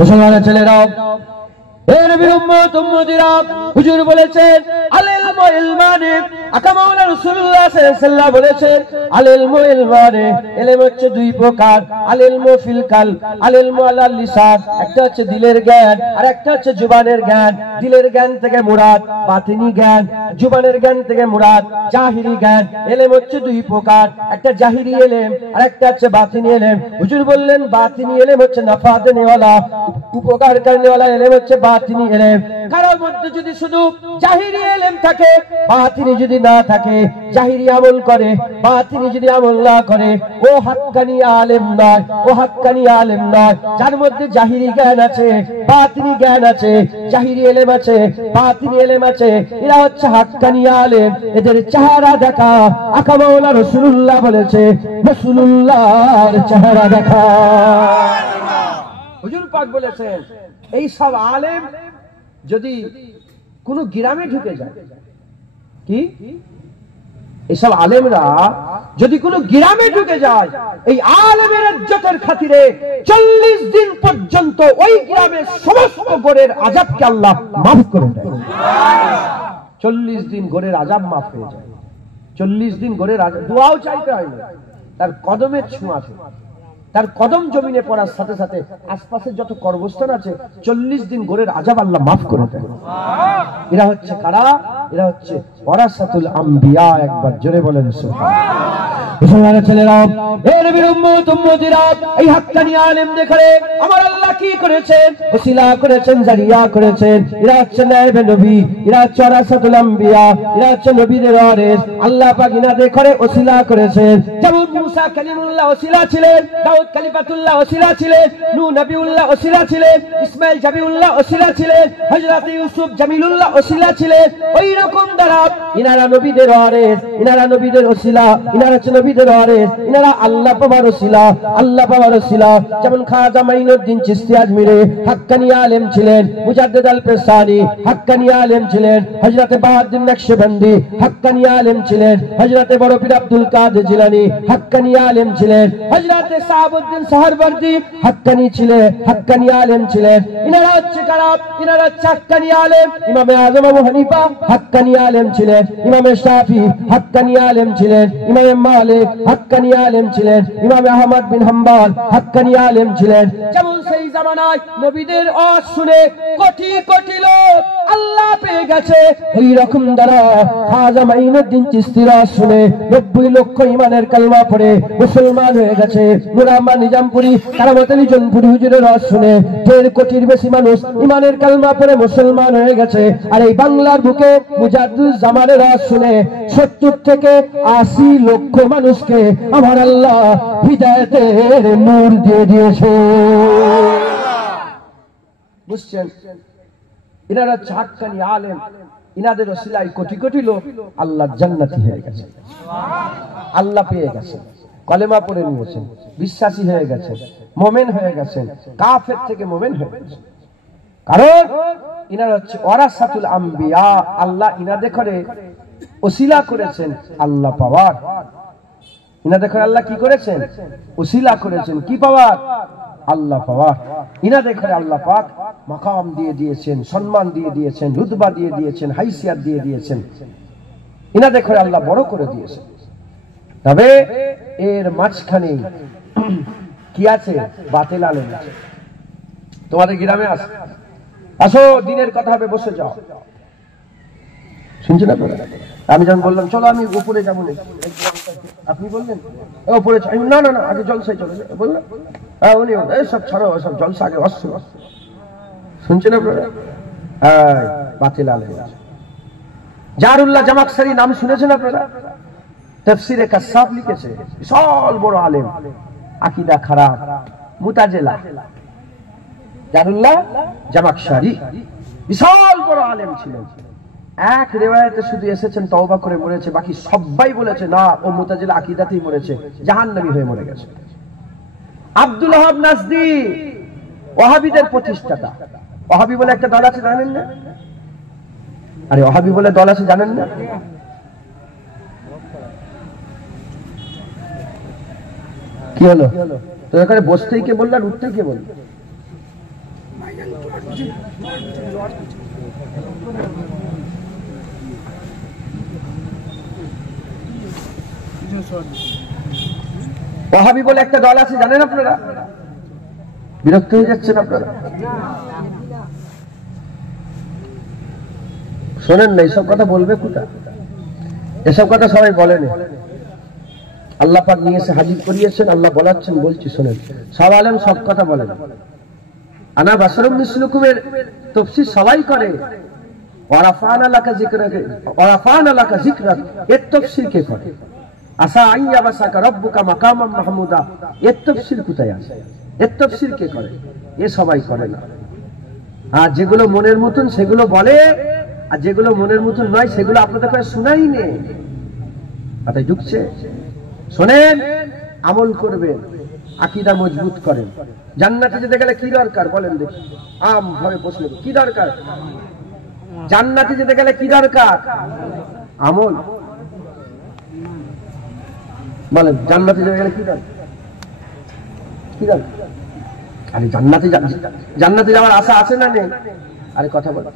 মুসলমানের ছেলেরা, হে নবীর উম্মত উম্মতিরা, হুজুর বলেছেন আল ইলমু ইলমানে, আকা মাওলানা রাসূলুল্লাহ সাল্লাল্লাহু আলাইহি ওয়াসাল্লাম বলেছেন আল ইলমু ইলমানে, ইলম হচ্ছে দুই প্রকার, আল ইলমু ফিল কাল, আল ইলমু আলাল লিসান, একটা হচ্ছে দিলের জ্ঞান আর একটা হচ্ছে জবানের জ্ঞান। দিলের জ্ঞান থেকে মুরাদ বাতিনি জ্ঞান, জবানের জ্ঞান থেকে মুরাদ জাহিরি জ্ঞান। ইলম হচ্ছে দুই প্রকার, একটা জাহিরি ইলম আর একটা হচ্ছে বাতিনি ইলম। হুজুর বললেন বাতিনি ইলম হচ্ছে নাফা দেনে ওয়ালা, উপকার করনে ওয়ালা ইলম হচ্ছে বাতিনি ইলম। কারোর মধ্যে যদি শুধু জাহিরি ইলম থাকে, বাতিনি যদি না থাকে, জাহিরি আমল করে বাতিনি যদি আমল না করে, ও হাক্কানি আলেম নয়, ও হাক্কানি আলেম নয়। যার মধ্যে জাহিরি জ্ঞান আছে, বাতিনি জ্ঞান আছে, জাহিরি ইলম আছে, বাতিনি ইলম আছে, এরা হচ্ছে হাক্কানি আলেম। এদের চেহারা দেখা আকা মাওলানা রাসূলুল্লাহ বলেছে রাসূলুল্লাহর চেহারা দেখা। হুজুর পাক বলেছেন এই সব আলেম যদি কোন গ্রামে ঢুকে যায়, কি এইসব আলেমরা যদি কোন গ্রামে ঢুকে যায়, এই আলেমের ইজ্জতের খাতিরে 40 দিন পর্যন্ত ওই গ্রামের সমস্ত গোরের আযাবকে আল্লাহ মাফ করে দেয়। 40 দিন গোরের আযাব মাফ হয়ে যায়। 40 দিন গোরের আযাব, দোয়াও চাইতে হয় না, তার কদমের ছোঁয়া, তার কদম জমিনে পড়ার সাথে সাথে আশপাশের যত কর্মস্থান আছে 40 দিন গোরের আযাব আল্লাহ মাফ করে দেন। এরা হচ্ছে কারা? এরা হচ্ছে ওয়ারাসাতুল আম্বিয়া। একবার জোরে বলেন সুবহানাল্লাহ। মুসলমানের ছেলেরা, হে নবীর উম্মত উম্মতিরা, এই হাক্কানি আলেম দেখে আমার আল্লাহ কি করেছেন? ওসিলা করেছেন, জারিয়া করেছেন। এরা হচ্ছে নায়েবে নবী, এরা হচ্ছে ওয়ারাসাতুল আম্বিয়া, এরা হচ্ছে নবীদের ওয়ারিস। আল্লাহ পাক ইনাদের করে ওসিলা করেছেন। যেমন মুসা কালিমুল্লাহ ওসিলা ছিলেন, দাউদ কালিফাতুল্লাহ ওসিলা ছিলেন, নূহ নবিউল্লাহ ওসিলা ছিলেন, ইসমাইল জাবিউল্লাহ ওসিলা ছিলেন, হযরত ইউসুফ জামিলুল্লাহ ওসিলা ছিলেন। ওই রকম দ্বারা ইনারা নবীদের ওয়ারিস, ইনারা নবীদের ওসিলা, ইনারা হচ্ছে নবীদের ওয়ারিস, ইনারা আল্লাহ পাওয়ার ওসিলা, আল্লাহ পাওয়ার ওসিলা। যেমন খাজা মাইনুদ্দিন চিশতি আজমিরি হাক্কানি আলেম ছিলেন, মুজাদ্দিদ আল পেশানি হাক্কানি আলেম ছিলেন, হযরত বাহাউদ্দিন নকশবন্দি হাক্কানি আলেম ছিলেন, হযরত বড় পীর আব্দুল কাদের জিলানী হাক্কানি আলেম ছিলেন, হযরত সাহাবউদ্দিন সাহারবর্দী হাক্কানি ছিলেন, হাক্কানি আলেম ছিলেন। ইনারা হচ্ছে কারা? ইনারা হচ্ছে হাক্কানি আলেম। ইমামে আযম আবু হানিফা হাক্কানি আলেম ছিলেন, ইমামে শাফি হাক্কানি আলেম ছিলেন, ইমামে মালিক হাক্কানি আলেম ছিলেন, ইমামে আহমদ বিন হাম্বল হাক্কানি আলেম ছিলেন। যেমন সেই জামানায় নবীদের ওয়াজ শুনে কোটি কোটি লোক আল্লাহ পেয়ে গেছে, ওই রকম দ্বারা খাজা মাইনুদ্দিন চিশতির ওয়াজ শুনে 90 লক্ষ ইমানের কালমা পড়ে মুসলমান হয়ে গেছে। নূর আহমদ নিজামপুরি, কারামত আলী জনপুরি হুজুরের ওয়াজ শুনে 1.5 কোটির বেশি মানুষ ইমানের কালমা পড়ে মুসলমান হয়ে গেছে। আর এই বাংলার বুকে মুজাদ্দিদ জামানের ওয়াজ শুনে 70 থেকে 80 লক্ষ মানুষকে আমার আল্লাহ হিদায়াতের নূর দিয়ে দিয়েছে। বুঝছেন? ইনারা হাক্কানি আলেম, ইনাদের ওসিলায় কোটি কোটি লোক আল্লাহ জান্নাতি হয়ে গেছে, আল্লাহ পেয়ে গেছে, কলেমা পড়ে নিয়েছেন, বিশ্বাসী হয়ে গেছে, মুমিন হয়ে গেছেন, কাফের থেকে মুমিন হয়ে গেছেন। কারণ ইনারা হচ্ছে ওয়ারাসাতুল আম্বিয়া। আল্লাহ ইনাদের করে ওসিলা করেছেন আল্লাহ পাওয়ার। ইনাদের করে আল্লাহ কি করেছেন? ওসিলা করেছেন কি পাওয়ার? আল্লাহ পাওয়ার। ইনাদের করে আল্লাহ পাক মাকাম দিয়ে দিয়েছেন, সম্মান দিয়ে দিয়েছেন, রুতবা দিয়ে দিয়েছেন, হাইসিয়াত দিয়ে দিয়েছেন। ইনাদের করে আল্লাহ বড় করে দিয়েছেন। তবে এর মাঝখানে কি আছে? বাতিল আলেম আছে। তোমাদের গ্রামে আসো, দিনের কথা হবে, বসে যাও। শুনছেন আপনারা? আমি যখন বললাম চলো আমি উপরে যাবো, আপনি বললেন উপরে, না না না আগে জলসায় চলে বললাম, হ্যাঁ উনি সব ছাড়ো, সব জলসা আগে আসছে। শুনছেন আপনারা? হ্যাঁ, বাতিল আলেম। জারুল্লাহ জামাকশরী নাম শুনেছেন আপনারা? তাফসীরে কাসাব লিখেছে, বিশাল বড় আলেম, আকীদা খারাপ, মুতাজিলা। জারুল্লাহ জামাকশরী বিশাল বড় আলেম ছিলেন। এক রিওয়ায়াতে শুধু এসেছেন তওবা করে মরেছে, বাকি সবাই বলেছে না ও মুতাজিলা আকীদাতেই মরেছে, জাহান্নামী হয়ে মরে গেছে। আব্দুল ওয়াহাব নাজদি ওয়াহাবিদের প্রতিষ্ঠাতা। ওয়াহাবি বলে একটা দল আছে, জানেন না? আরে ওয়াহাবি বলে দল আছে, জানেন না? কি হলো? তো এখানে বসতেই কে বলল আর উঠতেই কে বলল? ওয়াহাবি বলে একটা দল আছে, জানেন আপনারা? বিরক্ত হয়ে যাচ্ছেন আপনারা? শোনেন না, এইসব কথা বলবে কোথায়? এসব কথা সবাই বলেন। আল্লাহ পাক নিয়ে এসে হাজির করিয়েছেন, আল্লাহ বলাচ্ছেন, বলছি শোনেন। সব আলেম সব কথা বলেন। আনা বাশারুম মিসলুকুমের তাফসীর সবাই করে। ওয়ারাফানা লাকা যিকরাকা, ওয়ারাফানা লাকা যিকরাক, এর তাফসীর কে করে? আসা আইয়া বাসাকা রব্বুকা মাকামান মাহমুদা, এর তাফসীর কোথায় আছে? এর তাফসীর কে করে? এ সবাই করে না। আর যেগুলো মনের মতন সেগুলো বলে, আর যেগুলো মনের মতন নয় সেগুলো আপনাদের কাছে শোনাই নেই। মাথায় ঢুকছে? শোনেন, আমল করবেন, আকীদা মজবুত করেন। জান্নাতে যেতে গেলে কি দরকার বলেন দেখি? আম ভাবে প্রশ্ন, কি দরকার? জান্নাতে যেতে গেলে কি দরকার? আমল। বলেন, জান্নাতে যেতে গেলে কি দরকার? কি দরকার? আরে জান্নাতে যাওয়ার আশা আছে না নেই? আরে কথা বল।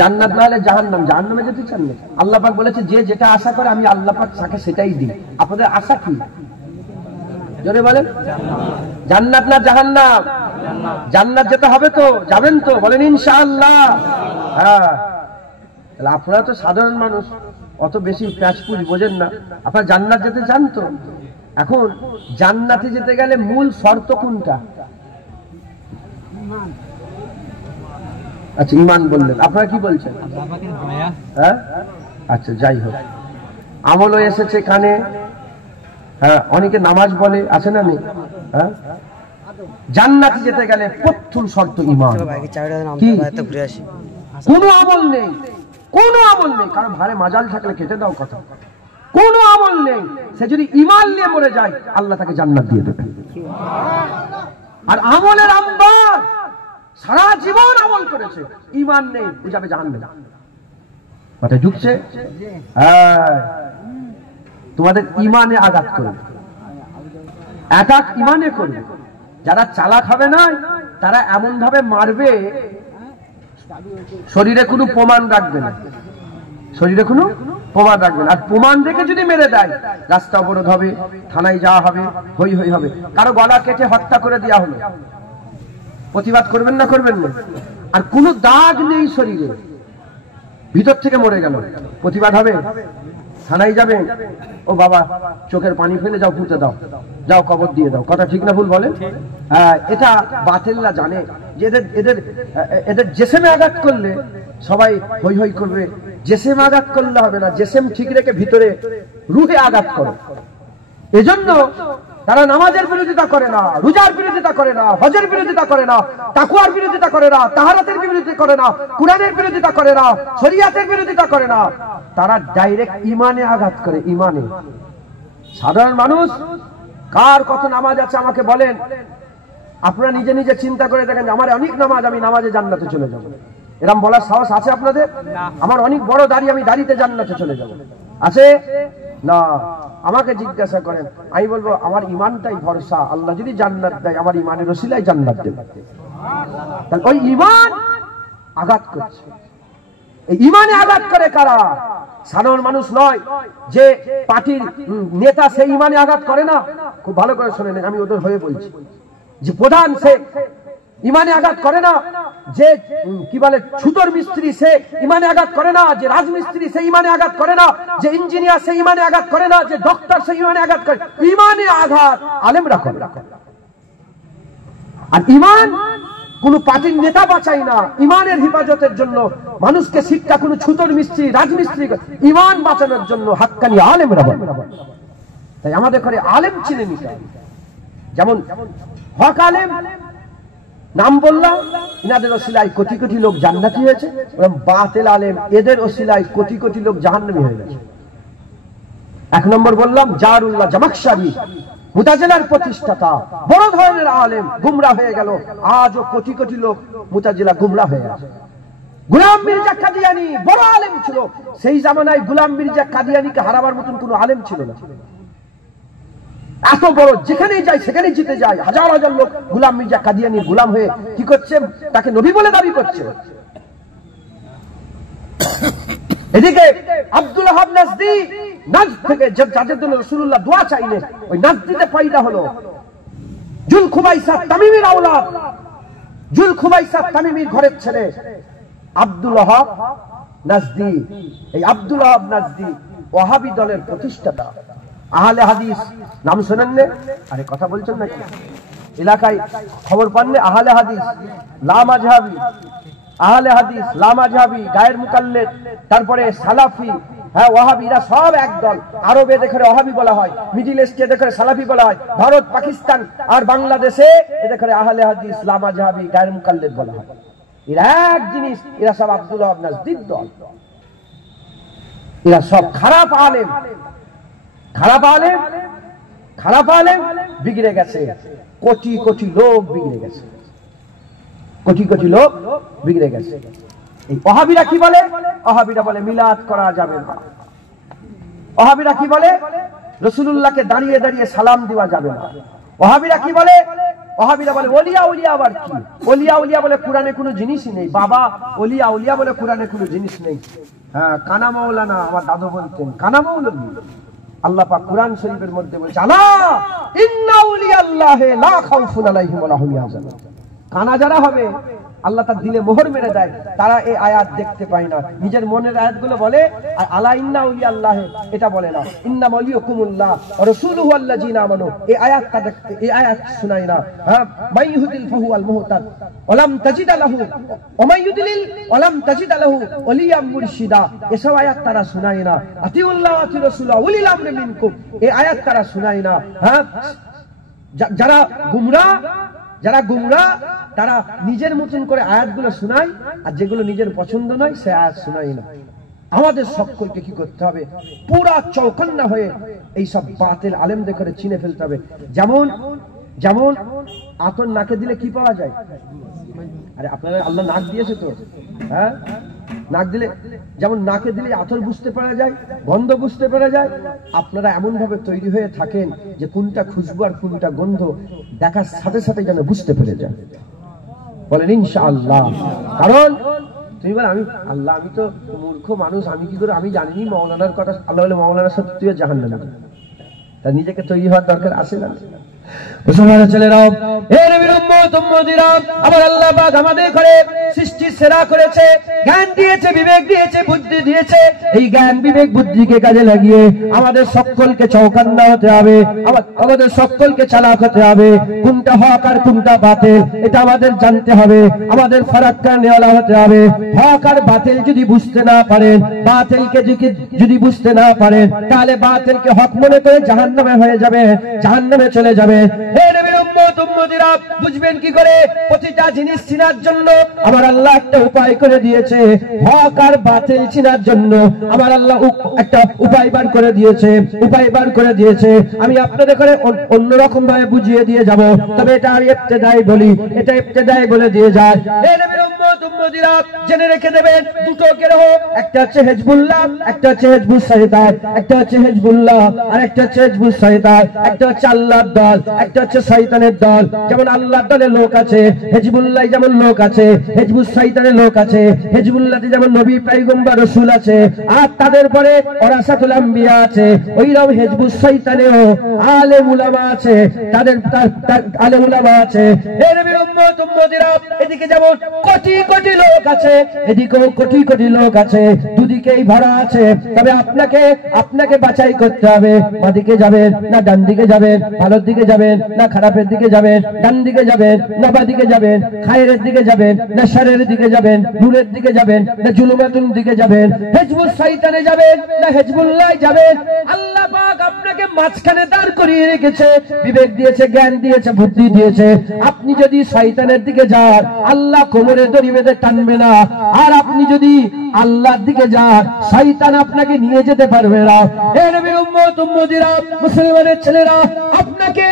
জান্নাত না হলে জাহান্নাম, জাহান্নামে যেতে চান না? আল্লাহ পাক বলেছে যে যেটা আশা করে আমি আল্লাহ পাক তাকে সেটাই দিই। আপনাদের আশা কি? জোরে বলেন। জান্নাত না জাহান্নাম? জান্নাত যেতে হবে তো, যাবেন তো? বলেন ইনশাআল্লাহ। হ্যাঁ, তাহলে আপনারা তো সাধারণ মানুষ, অত বেশি প্যাচপুচ বোঝেন না। আপনারা জান্নাত যেতে চান তো? এখন জান্নাতে যেতে গেলে মূল শর্ত কোনটা? আচ্ছা, ঈমান বললেন। আপনারা কি বলছেন? হ্যাঁ, আচ্ছা, যাই হোক, আমলও এসেছে কানে। হ্যাঁ, অনেকে নামাজ বলে, আছে না নেই? হ্যাঁ, জান্নাতে যেতে গেলে প্রথম শর্ত ঈমান। কোনো আমল নেই, কোনো আমল নেই। কারণ ভারে মাজাল থাকলে কেটে দাও কথা। কোনো আমল নেই, সে যদি ঈমান নিয়ে মরে যায় আল্লাহ তাকে জান্নাত দিয়ে দেবে। আর আমলের আম্বার সারা জীবন আমল করেছে, ঈমান নেই, ও যাবে জাহান্নামে। মাথায় ঢুকছে? হ্যাঁ, তোমাদের ঈমানে আঘাত করবে, অ্যাটাক ঈমানে করবে। যারা চালাক হবে না, তারা এমন ভাবে মারবে শরীরে কোনো প্রমাণ রাখবে না, শরীরে কোনো প্রমাণ রাখবে না। আর প্রমাণ রেখে যদি মেরে দেয়, রাস্তা অবরোধ হবে, থানায় যাওয়া হবে, হই হই হবে। কারো গলা কেটে হত্যা করে দেওয়া হলো, প্রতিবাদ করবেন না? করবেন না? আর কোনো দাগ নেই শরীরে, ভিতর থেকে মরে গেল, প্রতিবাদ হবে? থানায় যাবে, ও বাবা চোখের পানি ফেলে যাও, পুঁতে দাও, যাও কবর দিয়ে দাও। কথা ঠিক না ভুল বলেন? এটা বাতিলরা জানে যে এদের জেসেমে আঘাত করলে সবাই হই হই করবে। জেসেমে আঘাত করলে হবে না, জেসেম ঠিক রেখে ভিতরে রুহে আঘাত করো। এজন্য তারা নামাজের বিরোধিতা করে না, রোজার বিরোধিতা করে না, হজের বিরোধিতা করে না, তাকওয়ার বিরোধিতা করে না, তাহারাতের বিরোধিতা করে না, কুরআনের বিরোধিতা করে না, শরীয়তের বিরোধিতা করে না। তারা ডাইরেক্ট ঈমানে আঘাত করে, ঈমানে। সাধারণ মানুষ কার কত নামাজ আছে আমাকে বলেন। আপনারা নিজে নিজে চিন্তা করে দেখেন, আমার অনেক নামাজ, আমি নামাজে জান্নাতে চলে যাব। এরকম বলার সাহস আছে আপনাদের? আমার অনেক বড় দাড়ি, আমি দাড়িতে জান্নাতে চলে যাব, আছে না? আমাকে জিজ্ঞাসা করেন, আমি বলবো আমার ঈমানটাই ভরসা। আল্লাহ যদি জান্নাত দেয়, আমার ঈমানের ওসিলায় জান্নাত দেবে। তাহলে ওই ঈমান আঘাত করছে। এই ঈমানে আঘাত করে কারা? সাধারণ মানুষ নয়। যে পার্টির নেতা, সে ঈমানে আঘাত করে না? খুব ভালো করে শুনেন, আমি ওদের হয়ে বলছি। যে প্রধান, সে ঈমানে আঘাত করে না? যে কি বলে ছুতর মিস্ত্রি, সে ঈমানে আঘাত করে না? যে রাজমিস্ত্রি, সে ঈমানে আঘাত করে না? যে ইঞ্জিনিয়ার, সে ঈমানে আঘাত করে না? যে ডক্টর, সে ঈমানে আঘাত করে? ঈমানে আঘাত আলেমরা করে। আর ঈমান কোন পার্টির নেতা বাঁচায় না, ঈমানের হেফাজতের জন্য মানুষকে শিক্ষা কোন ছুতর মিস্ত্রি, রাজমিস্ত্রি, ঈমান বাঁচানোর জন্য হাক্কানি আলেমরা বলে। তাই আমাদের ঘরে আলেম চিনে নিতে হবে। যেমন হক আলেম নাম বললাম, ইনাদের ওসিলায় কোটি কোটি লোক জান্নাতি হয়েছে। বাতিল আলেম, এদের ওসিলায় কোটি কোটি লোক জাহান্নামী হয়ে গেছে। এক নম্বর বললাম জারুল্লাহ জামাখশারি, মুতাজিলার প্রতিষ্ঠাতা, বড় ধরনের আলেম, গুমরাহ হয়ে গেল। আজও কোটি কোটি লোক মুতাজিলা গুমরাহ হয়ে গেছে। গোলাম মির্জা কাদিয়ানি বড় আলেম ছিল, সেই জামানায় গোলাম মির্জা কাদিয়ানিকে হারাবার মতন কোনো আলেম ছিল না। এত বড়, যেখানেই যায় সেখানেই জিতে যায়। হাজার হাজার লোক গোলাম মির্জা কাদিয়ানি গোলাম হয়ে কি করছে, তাকে নবী বলে দাবি করছে। এদিকে আব্দুল ওয়াহাব নাজদি নাজদ থেকে যাদের জন্য রাসূলুল্লাহ দোয়া চাইলেন, ওই নাজদিতে পয়দা হলো জুল খুবাইসা তামিমির আওলাদ, জুল খুবাইসা তামিমির ঘরের ছেলে আব্দুল ওয়াহাব নাজদি। এই আব্দুল ওয়াহাব নাজদি ওয়াহাবি দলের প্রতিষ্ঠাতা। আহলে হাদিস নাম শোনেন না? আরে কথা বলছেন নাকি? এলাকায় খবর পান না? আহলে হাদিস লা মাযহাবি, আহলে হাদিস লা মাযহাবি, গায়ের মুকাল্লিদ, তারপরে সালাফি, হ্যাঁ ওয়াহাবিরা সব এক দল। আরবে দেখে ওয়াহাবি বলা হয়, মিডিল ইস্টে দেখে সালাফি বলা হয়, ভারত পাকিস্তান আর বাংলাদেশে দেখে আহলে হাদিস লা মাযহাবি গায়ের মুকাল্লিদ বলা হয়। এরা এক জিনিস, এরা সব আব্দুল ওয়াহাব নাজদির দল। এরা সব খারাপ আলেম, খারাপ আলেম, খারাপ আলেম, বিগড়ে গেছে। কোটি কোটি লোক বিগড়ে গেছে, কোটি কোটি লোক বিগড়ে গেছে। এই ওয়াহাবিরা কি বলে? ওয়াহাবিরা বলে মিলাদ করা যাবে না। ওয়াহাবিরা কি বলে? রাসূলুল্লাহকে দাঁড়িয়ে দাঁড়িয়ে সালাম দেওয়া যাবে না। ওয়াহাবিরা কি বলে? ওয়াহাবিরা বলে ওলিয়া উলিয়া আবার কি? ওলিয়া উলিয়া বলে কোরআনে কোনো জিনিসই নেই। বাবা ওলিয়া উলিয়া বলে কোরআনে কোনো জিনিস নেই। হ্যাঁ, কানা মাওলানা আমার দাদু বলতেন, কানা মাওলানা। আল্লাহ পাক কোরআন শরীফের মধ্যে বলছে আলা ইন্না আউলিয়াল্লাহি লা খাউফুন আলাইহিম ওয়া লা হুম ইয়াহজানুন। কানা যারা হবে আল্লাহ তার দিলে মোহর মেরে দেয়, তারা এই আয়াত দেখতে পায় না, নিজের মনের আয়াতগুলো বলে। আর আলা ইন্না আউলিয়াল্লাহি এটা বলে না, ইন্না মাউলিয়াকুমুল্লাহ ওয়া রাসূলুহু আল্লাযিনা আমানু। এই আয়াতটা দেখতে, এই আয়াত শোনায় না। হ্যাঁ, মাইয়ুদিল ফাহুয়াল মুহতাদ ওয়ালাম তাজিদ লাহু ওয়া মাইয়ুদিল ওয়ালাম তাজিদ লাহু ওলিয়াম মুরশিদা। এসব আয়াত তারা শোনায় না। আতিউল্লাহ ওয়া আতিউর রাসূলা উলিল আমরি মিনকুম, এই আয়াত তারা শোনায় না। হ্যাঁ, যারা গুমরাহ, যারা গুমরাহ তারা নিজের মতন করে আয়াতগুলো শোনায়, আর যেগুলো নিজের পছন্দ নয় সে আয়াত শোনায় না। আমাদের সকলকে কি করতে হবে? পুরা চৌকান্না হয়ে এই সব বাতিল আলেমদের করে চিনে ফেলতে হবে। যেমন যেমন আতর নাকে দিলে কি পাওয়া যায়? আরে আপনারা আল্লাহ নাক দিয়েছে তো, হ্যাঁ, নাক দিলে যেমন নাকে দিলে আতর বুঝতে পারা যায়, গন্ধ বুঝতে পারা যায়। আপনারা এমন ভাবে তৈরি হয়ে থাকেন যে কোনটা খুশবু আর কোনটা গন্ধ দেখার সাথে সাথে যেন বুঝতে পেরে যায়। বলেন ইনশাআল্লাহ। কারণ তুমি বলে আমি আল্লাহ, আমি তো মূর্খ মানুষ, আমি কি করে, আমি জানিনি মাওলানার কথা। আল্লাহ বলে মাওলানা সত্যি জাহান্নামে, তা নিজেকে তৈরি হওয়ার দরকার আছে না? মুসলমানের ছেলেরাও, হে নবীর উম্মত উম্মতিরা, আমার আল্লাহ পাক আমাদের ঘরে সৃষ্টি সেরা করেছে, জ্ঞান দিয়েছে, বিবেক দিয়েছে, বুদ্ধি দিয়েছে। এই জ্ঞান বিবেক বুদ্ধিকে কাজে লাগিয়ে আমাদের সকলকে চৌকান্না হতে হবে, আমাদের সকলকে চালাক হতে হবে। কোনটা হক আর কোনটা বাতিল এটা আমাদের জানতে হবে, আমাদের ফারাক্কা নেওয়ালা হতে হবে। হক আর বাতিল যদি বুঝতে না পারেন, বাতিলকে যদি বুঝতে না পারেন, তাহলে বাতিলকে হক মনে করে জাহান্নামে হয়ে যাবে, জাহান্নামে চলে যাবে। বুঝবেন কি করে? প্রতিটা জিনিস চিনার জন্য আমার আল্লাহ একটা উপায় করে দিয়েছে। হক আর বাতিল চিনার জন্য আমার আল্লাহ একটা উপায় বার করে দিয়েছে, উপায় বার করে দিয়েছে। আমি আপনাদের করে অন্যরকম ভাবে বুঝিয়ে দিয়ে যাব, তবে এটা আমি ইবতেদাই বলি, এটা ইবতেদাই বলে দিয়ে যায়। জেনে রেখে দেবেন দুটো গ্রহ, একটা হচ্ছে হিজবুল্লাহ, একটা হচ্ছে হিজবুস শয়তান। একটা হচ্ছে হিজবুল্লাহ আর একটা হচ্ছে হিজবুস শয়তান। একটা হচ্ছে আল্লাহর দল, একটা হচ্ছে শয়তানের দল। যেমন আল্লাহর দলের লোক আছে, হিজবুল্লাহ যেমন লোক আছে, হিজবুস শয়তানের লোক আছে। হিজবুল্লাহতে যেমন নবী পয়গম্বর রাসূল আছে, আর তাদের পরে ওরাসাতুল আম্বিয়া আছে, ওইরকম হিজবুস শয়তানেও আলেম উলামা আছে, তাদের আলেম উলামা আছে। এই নবীর উম্মত উম্মতিরা, এদিকে যেমন কোটি কোটি লোক আছে, এদিকেও কোটি কোটি লোক আছে, দুদিকেই ভরা আছে। তবে আপনাকে বাছাই করতে হবে, বাদিকে যাবেন না ডান দিকে যাবেন, ভালোর দিকে যাবেন না খারাপের দিকে যাবেন, ডান দিকে যাবেন না বাদিকে যাবেন, খায়রের দিকে যাবেন না শারের দিকে যাবেন, নূরের দিকে যাবেন না জুলুমাতুর দিকে যাবেন, হিজবুস শয়তানে যাবেন না হিজবুল্লাহ যাবেন। আল্লাহ পাক আপনাকে মাঝখানে দাঁড় করিয়ে রেখেছে, বিবেক দিয়েছে, জ্ঞান দিয়েছে, বুদ্ধি দিয়েছে। আপনি যদি শয়তানের দিকে যান, আল্লাহ কোমরে দড়ি বেঁধে টানবে না, আর আপনি যদি আল্লাহর দিকে যান, শয়তান আপনাকে নিয়ে যেতে পারবে না। হে নবীর উম্মত উম্মতিরা, মুসলমানের ছেলেরা, আপনাকে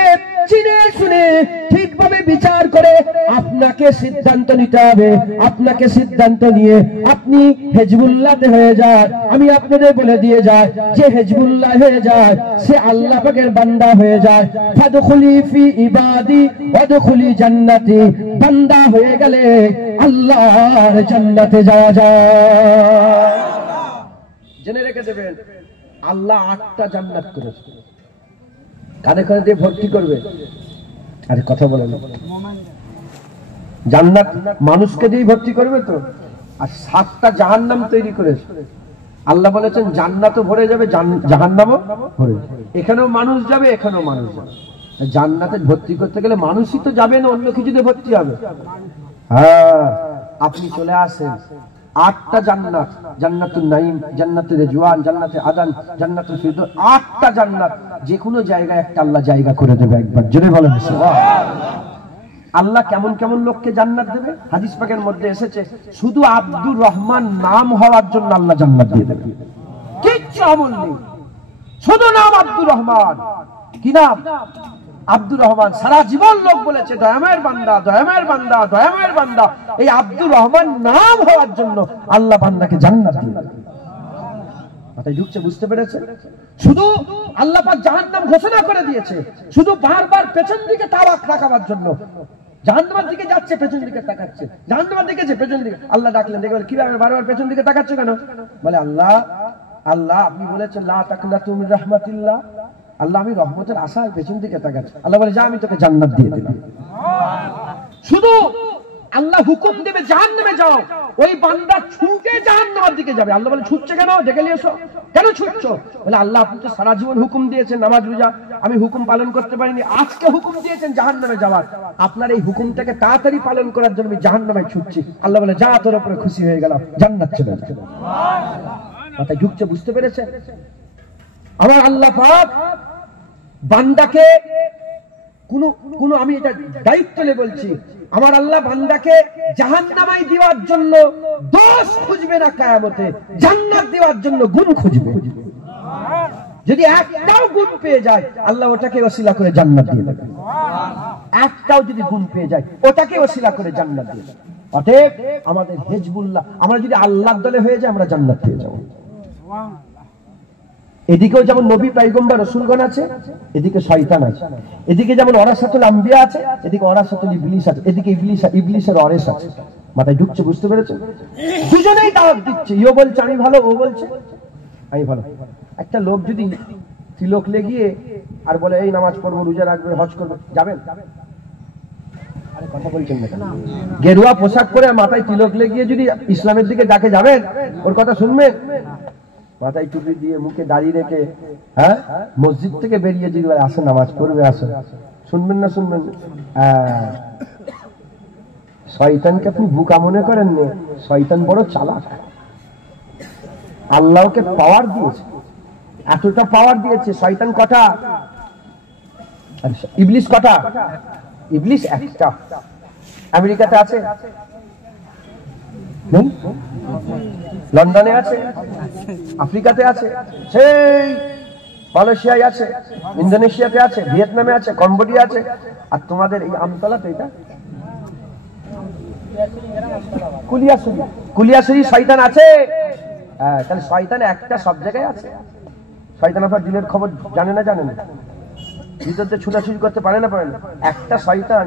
চিনে শুনে ঠিকভাবে বিচার করে আপনাকে সিদ্ধান্ত নিতে হবে। আপনাকে সিদ্ধান্ত নিয়ে আপনি হিজবুল্লাহতে হয়ে যায়। আমি আপনাদের বলে দিয়ে যাই, যে হিজবুল্লাহ হয়ে যায় সে আল্লাহ পাকের বান্দা হয়ে যায়। ফাদখুলি ফি ইবাদি ওয়াদখুলি জান্নাতি, বান্দা হয়ে গেলে আল্লাহর জান্নাতে যাওয়া যায়। জেনে রেখে দেবেন, আল্লাহ 8টা জান্নাত করেছে। কানে কানে দিয়ে ভর্তি করবে। আরে কথা বলেন, জান্নাত মানুষকে দিয়ে ভর্তি করবে তো, আর 7টা জাহান্নাম তৈরি করেছে। আল্লাহ বলেছেন জান্নাতও ভরে যাবে, জাহান্নামও ভরে যাবে। এখানেও মানুষ যাবে, এখানেও মানুষ যাবে। জান্নাতে ভর্তি করতে গেলে মানুষই তো যাবে না, অন্য কিছুতে ভর্তি হবে। হ্যাঁ, আপনি চলে আসেন 8টা জান্নাত, জান্নাতুল নাঈম, জান্নাতুল রিজওয়ান, জান্নাতে আদান, জান্নাতুল ফিরদৌস, 8টা জান্নাত। যে কোনো জায়গায় একটা আল্লাহ জায়গা করে দেবে। একবার জোরে বলেন সুবহানাল্লাহ। আল্লাহ কেমন কেমন লোককে জান্নাত দেবে? হাদিস পাকের মধ্যে এসেছে, শুধু আব্দুর রহমান নাম হওয়ার জন্য আল্লাহ জান্নাত দিয়ে দেবে। কিচ্ছু আমল নেই, শুধু নাম আব্দুর রহমান। কি নাম? আব্দুর রহমান। সারা জীবন লোক বলেছে দয়াময়ের বান্দা, দয়াময়ের বান্দা, দয়াময়ের বান্দা। এই আব্দুর রহমান নাম হওয়ার জন্য আল্লাহ বান্দাকে জান্নাত দিয়ে দেবে। মাথায় ঢুকছে? বুঝতে পেরেছে? শুধু আল্লাহ পাক জাহান্নাম ঘোষণা করে দিয়েছে, শুধু বারবার পেছন দিকে তাওয়াক রাখাবার জন্য। জাহান্নামের দিকে যাচ্ছে, পেছন দিকে তাকাচ্ছে, জাহান্নামের দিকে যাচ্ছে, পেছন দিকে। আল্লাহ ডাকলেন, দেখবেন কিভাবে বারবার পেছন দিকে তাকাচ্ছ কেন? বলে আল্লাহ, আল্লাহ আপনি বলেছেন লা তাকনাতু মির রাহমাতিল্লাহ, আল্লাহ আমি রহমতের আশায় পেছন দিকে তাকাচ্ছি। আল্লাহ বলে যা, আমি তোকে জান্নাত দিয়ে দিলাম। শুধু আল্লাহ হুকুম দেবে জাহান্নামে যাও, ওই বান্দা ছুটে জাহান্নামের দিকে যাবে। আল্লাহ বলে ছুটছে কেন? ডেকে নিয়ে এসো। কেন ছুটছো? বলে আল্লাহ আপনি তো সারা জীবন হুকুম দিয়েছেন নামাজ রোজা, আমি হুকুম পালন করতে পারিনি, আজকে হুকুম দিয়েছেন জাহান্নামে যাওয়ার, আপনার এই হুকুমটাকে তাড়াতাড়ি পালন করার জন্য আমি জাহান্নামে ছুটছি। আল্লাহ বলে যা, তোর উপরে খুশি হয়ে গেলাম, জান্নাত চলে যা। মাথায় ঢুকছে? বুঝতে পেরেছে? আমার আল্লাহ পাক বান্দাকে কোন আমি এটা দায়িত্ব নিয়ে বলছি, আমার আল্লাহ বান্দাকে জাহান্নামায় দেওয়ার জন্য দোষ খুঁজবে না, কিয়ামতে জান্নাত দেওয়ার জন্য গুণ খুঁজবে। যদি একটাও গুণ পেয়ে যায় আল্লাহ ওটাকে ওসিলা করে জান্নাত দিয়ে দেবে। একটাও যদি গুণ পেয়ে যায় ওটাকে ওসিলা করে জান্নাত দিয়ে দেবে। অতএব আমাদের হিজবুল্লাহ, আমরা যদি আল্লাহর দলে হয়ে যাই আমরা জান্নাত পেয়ে যাব। এদিকেও যেমন নবী পয়গম্বর রাসূলগণ আছে, এদিকে শয়তান আছে। এদিকে যেমন ওরাসাতুল আম্বিয়া আছে, এদিকে ওরাসাতুল ইবলিস আছে। এদিকে ইবলিসের ওয়ারিস আছে। মাথায় ঢুকছে? বুঝতে পেরেছেন? দুজনেই দাওয়াত দিচ্ছে, ইও বলছে আমি ভালো, ও বলছে আমি ভালো। একটা লোক যদি তিলক লেগিয়ে আর বলে এই নামাজ পড়বো, রোজা রাখবে, হজ করবে, যাবেন? আরে কথা বলছেন না? গেরুয়া পোশাক পরে মাথায় তিলক লেগিয়ে যদি ইসলামের দিকে ডাকে, যাবেন? ওর কথা শুনবেন? মাথায় টুপি দিয়ে মুখে দাঁড়িয়ে রেখে, হ্যাঁ, মসজিদ থেকে বেরিয়ে যদি আসে নামাজ পড়বে, আসে, শুনবেন না? শুনবেন? শয়তানকে আপনি বোকা মনে করেন না, শয়তান বড় চালাক। আল্লাহকে পাওয়ার দিয়েছে, এতটা পাওয়ার দিয়েছে। শয়তান কটা? ইবলিস কটা? ইবলিস একটা। আমেরিকাতে আছে, লন্ডনে আছে, আফ্রিকাতে আছে, সেই মালয়েশিয়ায় আছে, ইন্দোনেশিয়াতে আছে, ভিয়েতনামে আছে, কম্বোডিয়া আছে। আর তোমাদের এই আমতলাতে এটা কুলিয়াশুরি শয়তান আছে। তাহলে শয়তান একটা সব জায়গায় আছে। শয়তান আপনার দিলের খবর জানে না? জানে না? ভিতর দিয়ে ছুটাছুটি করতে পারে না? পারে না? একটা শয়তান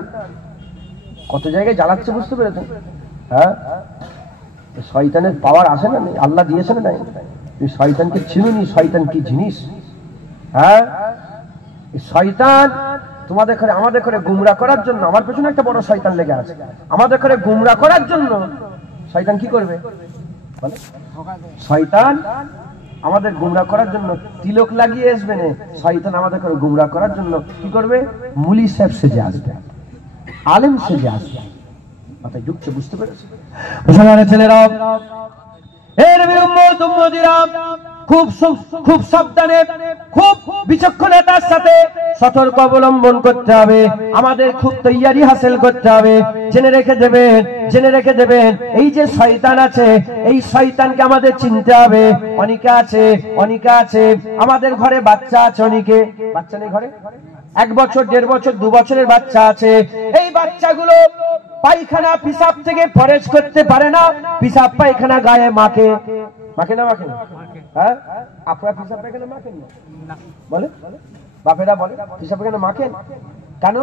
কত জায়গায় জ্বালাচ্ছে, বুঝতে পেরেছেন? হ্যাঁ, শয়তানের পাওয়ার আসে না? আল্লাহ দিয়েছে না? নাই? তুই শয়তানকে চিনুনি, শয়তান কি জিনিস? হ্যাঁ, শয়তান তোমাদের ঘরে আমাদের ঘরে গুমরা করার জন্য, আমার পেছনে একটা বড় শয়তান লেগে আছে, আমাদের ঘরে গুমরা করার জন্য শয়তান কি করবে? শয়তান আমাদের গুমরা করার জন্য তিলক লাগিয়ে আসবে না, শয়তান আমাদের ঘরে গুমরা করার জন্য কি করবে? মুলি সাহেব সেজে আসবে, আলেম সেজে আসবে। মাথায় ঢুকছে? বুঝতে পেরেছে? মুসলমানের ছেলেরা, এর খুব সাবধানে, খুব বিচক্ষণতার সাথে সতর্ক অবলম্বন করতে হবে। আমাদের খুব তৈয়ারি হাসিল করতে হবে। জেনে রেখে দেবেন, জেনে রেখে দেবেন, এই যে শয়তান আছে, এই শয়তানকে আমাদের চিনতে হবে। অনেকে আছে, অনেকে আছে, আমাদের ঘরে বাচ্চা আছে, অনেকে বাচ্চা নেই ঘরে, 1 বছর 1.5 বছর 2 বছরের বাচ্চা আছে, এই বাচ্চাগুলো পায়খানা পিসাব থেকে পরেজ করতে পারে না, পিসাব পায়খানা গায়ে মাখে না মাখে না? হ্যাঁ, আপনারা পিসাব পায়খানা মাখেন না? বলে বাপেরা বলে পিসাব পায়খানা মাখেন কেন?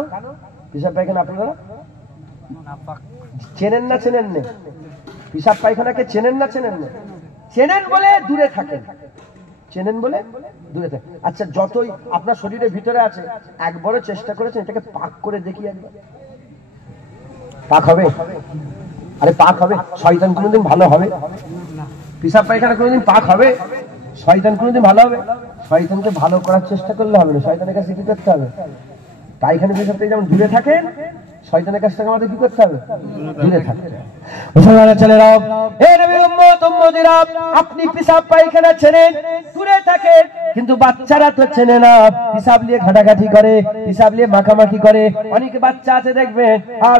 পিসাব পায়খানা আপনারা চেনেন না চেনেন না? পিসাব পায়খানাকে চেনেন না চেনেন না? চেনেন বলে দূরে থাকেন, চেনেন বলে দূরে থাকেন। আচ্ছা, যতই আপনার শরীরের ভিতরে আছে, একবারও চেষ্টা করেছেন এটাকে পাক করে দেখি? একবার পাক হবে? আরে পাক হবে? শয়তান কোনোদিন ভালো হবে? পিসাব পায়খানা কোনোদিন পাক হবে? শয়তান কোনোদিন ভালো হবে? শয়তানকে ভালো করার চেষ্টা করলে হবে না, শয়তানের কাছে কি করতে হবে? পায়খানা পিসাব থেকে যেমন দূরে থাকেন, শয়তানের কাছ থেকে আমাদের কি করতে হবে? দূরে থাকতে হবে। মুসলমানের ছেলেরা, এই নবীর উম্মত উম্মতিরা, আপনি পিসাব পায়খানা চেনেন, দূরে থাকেন, কিন্তু বাচ্চারা তো চেনে না, পিসাব নিয়ে ঘাটাঘাটি করে, পিসাব নিয়ে মাখামাখি করে। অনেকে বাচ্চা আছে দেখবেন, আর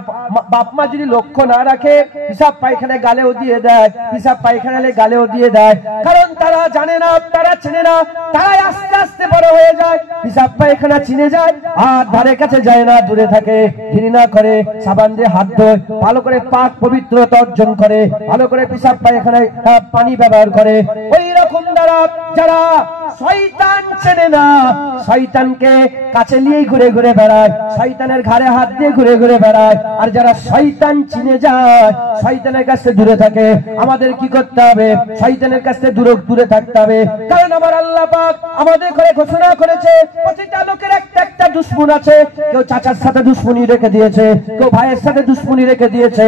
বাপ মা যদি লক্ষ্য না রাখে, পিসাব পায়খানা গালেও দিয়ে দেয়, পিসাব পায়খানা গালেও দিয়ে দেয়, কারণ তারা জানে না, তারা চেনে না, তারাই আস্তে আস্তে বড় হয়ে যায়, পিসাব পায়খানা চিনে যায়, আর ধারে কাছে যায় না, দূরে থাকে, ঘৃণা করে, সাবান দিয়ে হাত ধোয়, ভালো করে পাক পবিত্রতা অর্জন করে, ভালো করে পিসাব পায়খানায় পানি ব্যবহার করে। ওই রকম যারা শয়তান চেনে না, শয়তানকে কাছে নিয়েই ঘুরে ঘুরে বেড়ায়, শয়তানের ঘাড়ে হাত দিয়ে ঘুরে ঘুরে বেড়ায়, আর যারা শয়তান চিনে যায়, শয়তানের কাছে দূরে থাকে। আমাদের কি করতে হবে? শয়তানের কাছে দূরে থাকতে হবে, কারণ আমার আল্লাহ পাক আমাদের ঘরে ঘোষণা করেছে, প্রতিটা লোকের একটা একটা দুশমন আছে। কেউ চাচার সাথে দুশমনি রেখে দিয়েছে, কেউ ভাইয়ের সাথে দুশমনি রেখে দিয়েছে,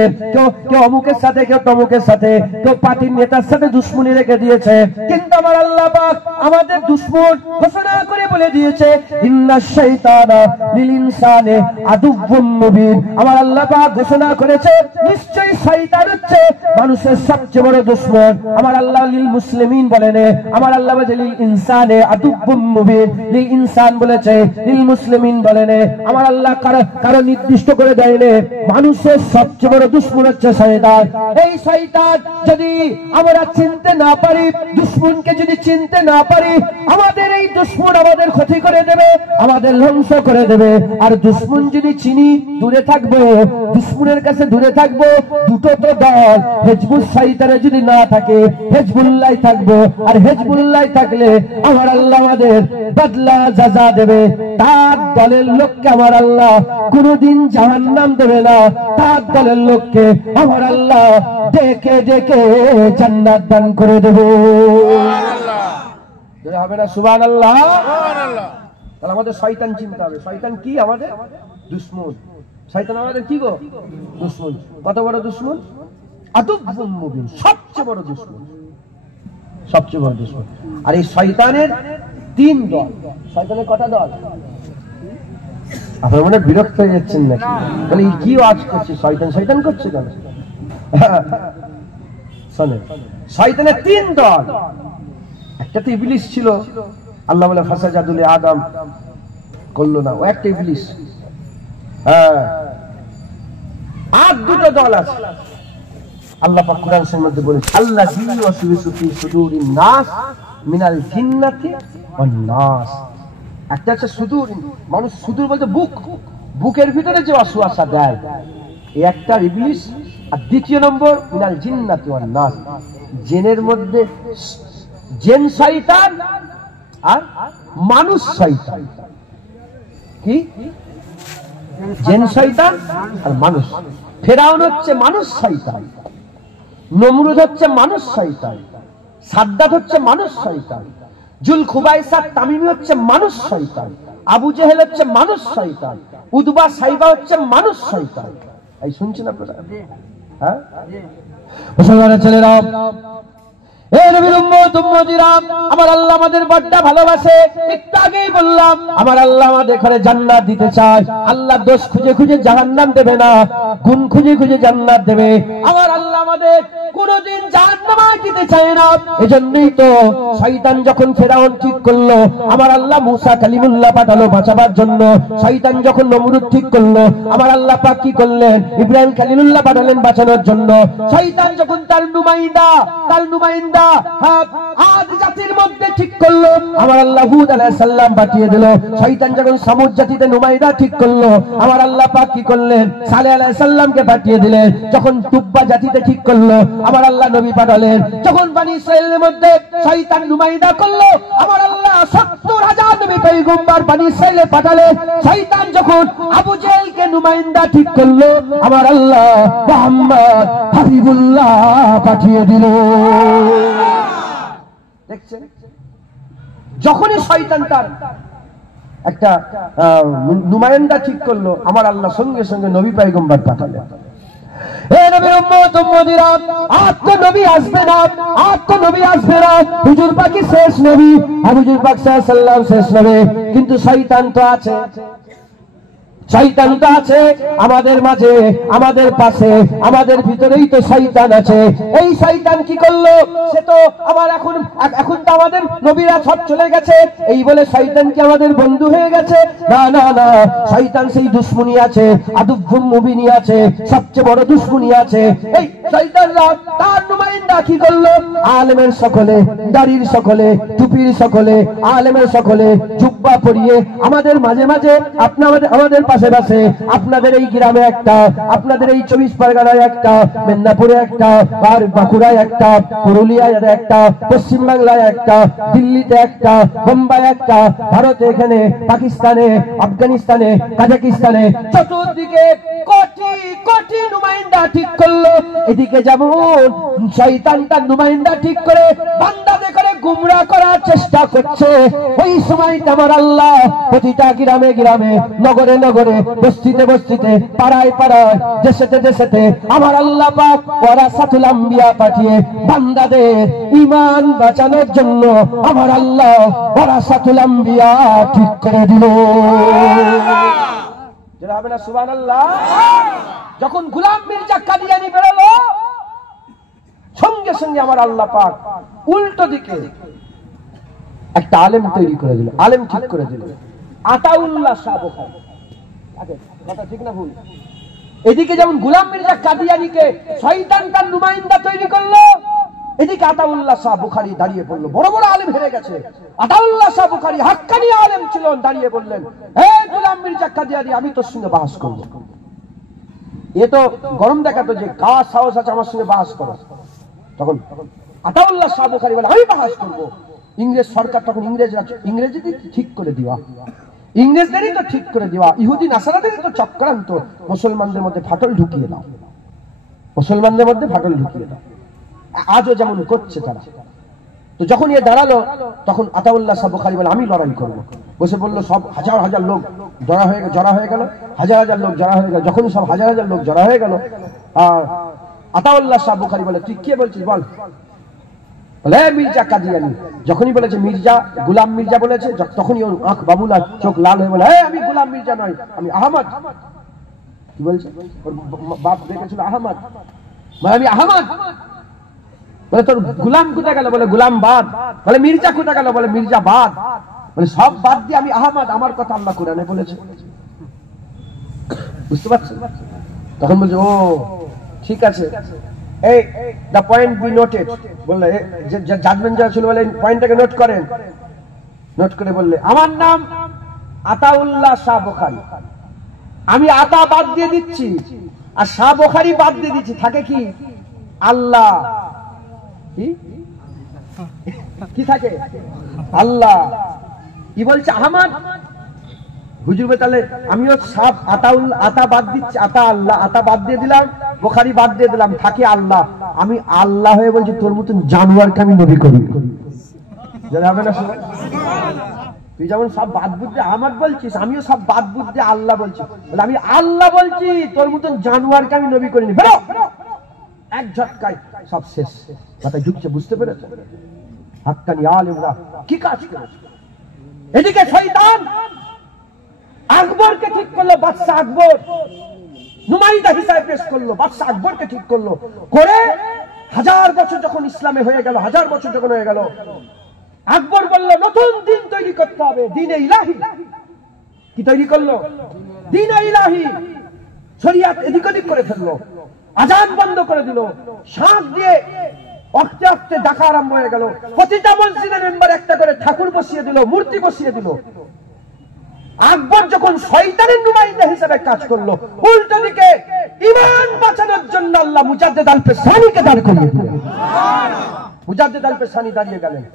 কেউ অমুকের সাথে, কেউ তমুকের সাথে, কেউ পার্টির নেতার সাথে দুশমনি রেখে দিয়েছে। কিন্তু আমার আল্লাহ পাক আমাদের দুশমন ঘোষণা করে বলে দিয়েছে, ইন্নাশ শাইতানা লিল ইনসানি আদুউম মুবিন। আমার আল্লাহ পাক ঘোষণা করেছে, নিশ্চয়ই শয়তান হচ্ছে মানুষের সবচেয়ে বড় দুশমন। আমার আল্লাহ লিল মুসলিমিন বলেন, আমার আল্লাহ বলেছে লিল ইনসানি আদুউম মুবিন, লিল ইনসান বলেছে, লিল মুসলিমিন বলেন। আমার আল্লাহ কারো নির্দিষ্ট করে দেয়নি, মানুষের সবচেয়ে বড় দুশমন হচ্ছে শয়তান। এই শয়তান যদি আমরা চিনতে না পারি, দুশমনকে যদি চিনতে না পারি, আমাদের এই দুশমন আমাদের ক্ষতি করে দেবে, আমাদের ধ্বংস করে দেবে। আর দুশমন যদি চিনি, দূরে থাকবো, দুশমনের কাছে দূরে থাকবো। দুটো তো দল, হিজবুল শয়তানে যদি না থাকে, হিজবুল্লাহ থাকবো, আর হিজবুল্লাহ থাকলে আমার আল্লাহ আমাদের বদলা সাজা দেবে। তার দলের লোককে আমার আল্লাহ কোনদিন জাহান্নাম দেবে না, তার দলের লোককে আমার আল্লাহ ডেকে ডেকে জান্নাত দান করে দেবে। হবে না? সুবহানাল্লাহ। তাহলে আমাদের শয়তান চিনতে হবে। শয়তান কি? আমাদের দুশমন। শয়তান আমাদের কি গো? দুশমন। কত বড় দুশমন? আদুউম মুবিন, সবচেয়ে বড় দুশমন, সবচেয়ে বড় দুশমন। আর এই শয়তানের 3 দল। শয়তানের কটা দল? আপনার মনে বিরক্ত হয়ে যাচ্ছেন নাকি? মানে কি আজ করছে? শয়তান শয়তান করছে কেন? শোনেন, শয়তানের 3 দল। একটা তো ইবলিস ছিল, আল্লাহ বলে ফাসাজাদুল আদম করলো না, ও একটা ইবলিস। হ্যাঁ, আর 2টো দল আছে। আল্লাহ পাক কোরআন শরীফের মধ্যে বলেছেন, আল্লাযী ওয়াসওয়াসু ফি সুদুরিন নাস মিনাল জিন্নাতি ওয়ান নাস। একটা হচ্ছে সুদূর, মানুষ সুদূর বলতে বুক, বুকের ভিতরে যে ওয়াসওয়াসা দেয়, এই একটা ইবলিস। আর 2 নম্বর মিনাল জিন্নাতি ওয়ান নাস, জিনের মধ্যে জিন শয়তান আর মানুষ শয়তান। কি? জিন শয়তান আর মানুষ। ফেরাউন হচ্ছে মানুষ শয়তান, নমরুদ হচ্ছে মানুষ শয়তান, সাদ্দাত হচ্ছে মানুষ শয়তান, জুলখুবাইসা তামিমি হচ্ছে মানুষ শয়তান, আবু জেহেল হচ্ছে মানুষ শয়তান, উতবা সাইবা হচ্ছে মানুষ শয়তান। এই শুনছেন আপনারা? হ্যাঁ, মুসলমানের ছেলেরা, এই নবীর উম্মত উম্মতিরা, আমার আল্লাহ আমাদের বড্ড ভালোবাসে। একটু আগেই বললাম, আমার আল্লাহ আমাদের ঘরে জান্নাত দিতে চায়। আল্লাহ দোষ খুঁজে খুঁজে জাহান্নাম দেবে না, গুণ খুঁজে খুঁজে জান্নাত দেবে। আমার আল্লাহ আমাদের কোনদিন জাহান্নামে দিতে চায় না। এজন্যই তো শয়তান যখন ফেরাউন ঠিক করলো আমার আল্লাহ মুসা কালিমুল্লাহ পাঠালো বাঁচাবার জন্য, শয়তান যখন নমরুদ ঠিক করলো আমার আল্লাহ পাক কি করলেন ইব্রাহিম খলিলুল্লাহ পাঠালেন বাঁচানোর জন্য। শয়তান যখন তার নুমাইন্দা আদ জাতির মধ্যে ঠিক করলো আমার আল্লাহ হুদ আলাইহিস সালাম পাঠিয়ে দিল। শয়তান যখন সামুদ জাতিতে নুমাইন্দা ঠিক করলো আমার আল্লাহ পাক কি করলেন সালেহ আলাইহিস সালামকে পাঠিয়ে দিলেন। যখন তুব্বা জাতিতে ঠিক করলো আমার আল্লাহ নবী পাঠালেন। যখন বনি ইসরাইলের মধ্যে শয়তান নুমাইন্দা করলো আমার আল্লাহ 70,000 নবী পয়গম্বর বনি ইসরাইলে পাঠালেন। শয়তান যখন আবু জেহেলকে নুমাইন্দা ঠিক করলো আমার আল্লাহ মুহাম্মদ হাবিবুল্লাহ পাঠিয়ে দিল। দেখছেন, যখনই শয়তান তার একটা নুমাইন্দা ঠিক করলো আমার আল্লাহ সঙ্গে সঙ্গে নবী পয়গম্বর পাঠালেন। হে নবীর উম্মত উম্মতিরা, আর তো নবী আসবে না, হুজুর পাকি শেষ নবী, হুজুর পাক সাল্লাল্লাহু আলাইহি ওয়াসাল্লাম শেষ নবী, কিন্তু শয়তান তো আছে আমাদের মাঝে, আমাদের পাশে, আমাদের ভিতরেই তো শয়তান আছে। এই শয়তান কি করলো সে তো আবার এখন তো আমাদের নবীরা সব চলে গেছে এই বলে শয়তান কি আমাদের বন্ধু হয়ে গেছে? না না না, শয়তান সেই দুশমনী আছে, আদুব্বুম মুবিনী আছে, সবচেয়ে বড় দুশমনী আছে। এই শয়তানরা তার নুমাইন্দা কি করলো আলেমের সকলে, দাড়ির সকলে, টুপির সকলে, আলেমের সকলে জুব্বা পরিয়ে আমাদের মাঝে মাঝে আমাদের পাশে আপনাদের এই গ্রামে একটা, আপনাদের এই 24 পরগনায় একটা, মেদিনীপুরে একটা, আর বাঁকুড়ায় একটা, পুরুলিয়ায় একটা, পশ্চিম বাংলায় একটা, দিল্লিতে একটা, বোম্বাই একটা, ভারতে এখানে, পাকিস্তানে, আফগানিস্তানে, কাজাকিস্তানে চতুর্দিকে কোটি কোটি নুমাইন্দা ঠিক করলো। এদিকে যেমন শয়তান তার নুমাইন্দা ঠিক করে বান্দাদের করে গুমরাহ করার চেষ্টা করছে, ওই সময় আমার আল্লাহ প্রতিটা গ্রামে গ্রামে, নগরে নগরে, বস্তিতে বস্তিতে, পাড়ায় পাড়ায়, দেশেতে দেশেতে আমার আল্লাহ পাক ওয়ারাসাতুল আম্বিয়া পাঠিয়ে বান্দাদের ঈমান বাঁচানোর জন্য আমার আল্লাহ ওয়ারাসাতুল আম্বিয়া ঠিক করে দিল। যারা হবে না সুবহানাল্লাহ। যখন গোলাম মির্জা কাদিয়ানী বেরোলো সঙ্গে সঙ্গে আমার আল্লাহ পাক উল্টো দিকে একটা আলেম তৈরি করে দিল, আলেম ঠিক করে দিল, আতাউল্লাহ শাহ বুখারী। কথা ঠিক না ভুল? এদিকে যেমন গোলাম মির্জা কাদিয়ানীকে শয়তান তার নুমাইন্দা তৈরি করলো, এদিকে আতাউল্লাহ শাহ বুখারী দাঁড়িয়ে পড়লো। বড় বড় আলেম হেরে গেছে, আতাউল্লাহ শাহ বুখারী হাক্কানি আলেম ছিলেন, দাঁড়িয়ে বললেন হে গোলাম মির্জা কাদিয়ানী আমি তোর সঙ্গে বাহাস করবো। এ তো গরম দেখাতো যে কার সাহস আছে আমার সঙ্গে বাহাস করো। তখন আতাউল্লাহ শাহ বুখারী বলে আমি বাহাস করবো। ইংরেজ সরকার তখন ইংরেজি ঠিক করে দিওয়া, ইংরেজদেরই তো ঠিক করে দেওয়া, ইহুদি নাসারাদেরই তো চক্রান্ত, মুসলমানদের মধ্যে ফাটল ঢুকিয়ে দাও, মুসলমানদের মধ্যে ফাটল ঢুকিয়ে দাও। আজও যেমন করছে তারা। তো যখন এ দাঁড়ালো তখন আতাউল্লাহ শাহ বুখারী বলে আমি লড়াই করবো। বসে বললো সব হাজার হাজার লোক জড়া হয়ে গেল, হাজার হাজার লোক জড়া হয়ে গেল। যখনই সব হাজার হাজার লোক জড়া হয়ে গেল আর আতাউল্লাহ শাহ বুখারী বলে তুই কে বলছিস বল? বলে মির্জা কাদিয়ানী। যখনই বলেছে মির্জা, গোলাম মির্জা বলেছে, তখনই ওর আঁখ বাবুলা চোখ লাল হয়ে বলে আমি গোলাম মির্জা নয়, আমি আহমদ। কি বলছে? ওর বাপ দেখেছিল আহমদ, বলে আমি আহমদ। বলে তোর গোলাম কোথায় গেল? বলে গোলাম বাদ। বলে মির্জা কোথায় গেল? বলে মির্জা বাদ। বলে সব বাদ দিয়ে আমি আহমদ, আমার কথা আল্লাহ কোরআনে বলেছে। বুঝতে পারছেন? তখন বলছে ও ঠিক আছে, এই the point be noted বললে যে জাজমেন্ট যা ছিল বলে পয়েন্টটাকে নোট করেন। নোট করে বললে আমার নাম আতাউল্লাহ শাহ বুখারী, আমি আতা বাদ দিয়ে দিচ্ছি আর শাহ বুখারী বাদ দিয়ে দিচ্ছি, থাকে কি আল্লাহ। কি থাকে? আল্লাহ। কি বলছে আহমদ? হুজুর তাহলে আমিও সব আতা বাদ দিচ্ছি, আতা আল্লাহ, আতা বাদ দিয়ে দিলাম, বুখারী বাদ দিয়ে দিলাম, থাকে আল্লাহ। আমি আল্লাহ হয়ে বলছি তোর মতন জানোয়ারকে আমি নবী করি। হবে না? তুই যেমন সব বাদ বুদ্ধি আহমদ বলছিস, আমিও সব বাদ বুদ্ধি আল্লাহ বলছি। আমি আল্লাহ বলছি, তোর মতন জানোয়ারকে আমি নবী করিনি। বেরো! এক ঝটকায় সব শেষ। কথায় ঢুকছে, বুঝতে পেরেছ? হাক্কানি আলেমরা কি কাজ করেছে। এদিকে শয়তান আকবরকে ঠিক করলো, বাদশা আকবর নুমাইন্দা হিসাবে পেশ করলো, বাদশা আকবরকে ঠিক করলো, করে 1000 বছর যখন ইসলামে হয়ে গেল, 1000 বছর যখন হয়ে গেল, আকবর বলল নতুন দিন তৈরি করতে হবে, দ্বীনে ইলাহি। কি তৈরি করলো? দ্বীনে ইলাহি। শরিয়াত এদিক ওদিক করে ফেললো, আজান বন্ধ করে দিল, শাঁখ দিয়ে অক্তে অক্তে ডাকা আরম্ভ হয়ে গেল। প্রতিটা মসজিদের মেম্বার একটা করে ঠাকুর বসিয়ে দিল, মূর্তি বসিয়ে দিল। আকবর যখন শয়তানের নুমাইন্দা হিসেবে কাজ করলো, উল্টো দিকে ঈমান বাঁচানোর জন্য আল্লাহ মুজাদ্দেদ আল পেশানীকে দাঁড় করিয়ে দিলেন। মুজাদ্দেদ আল পেশানী দাঁড়িয়ে গেলেন,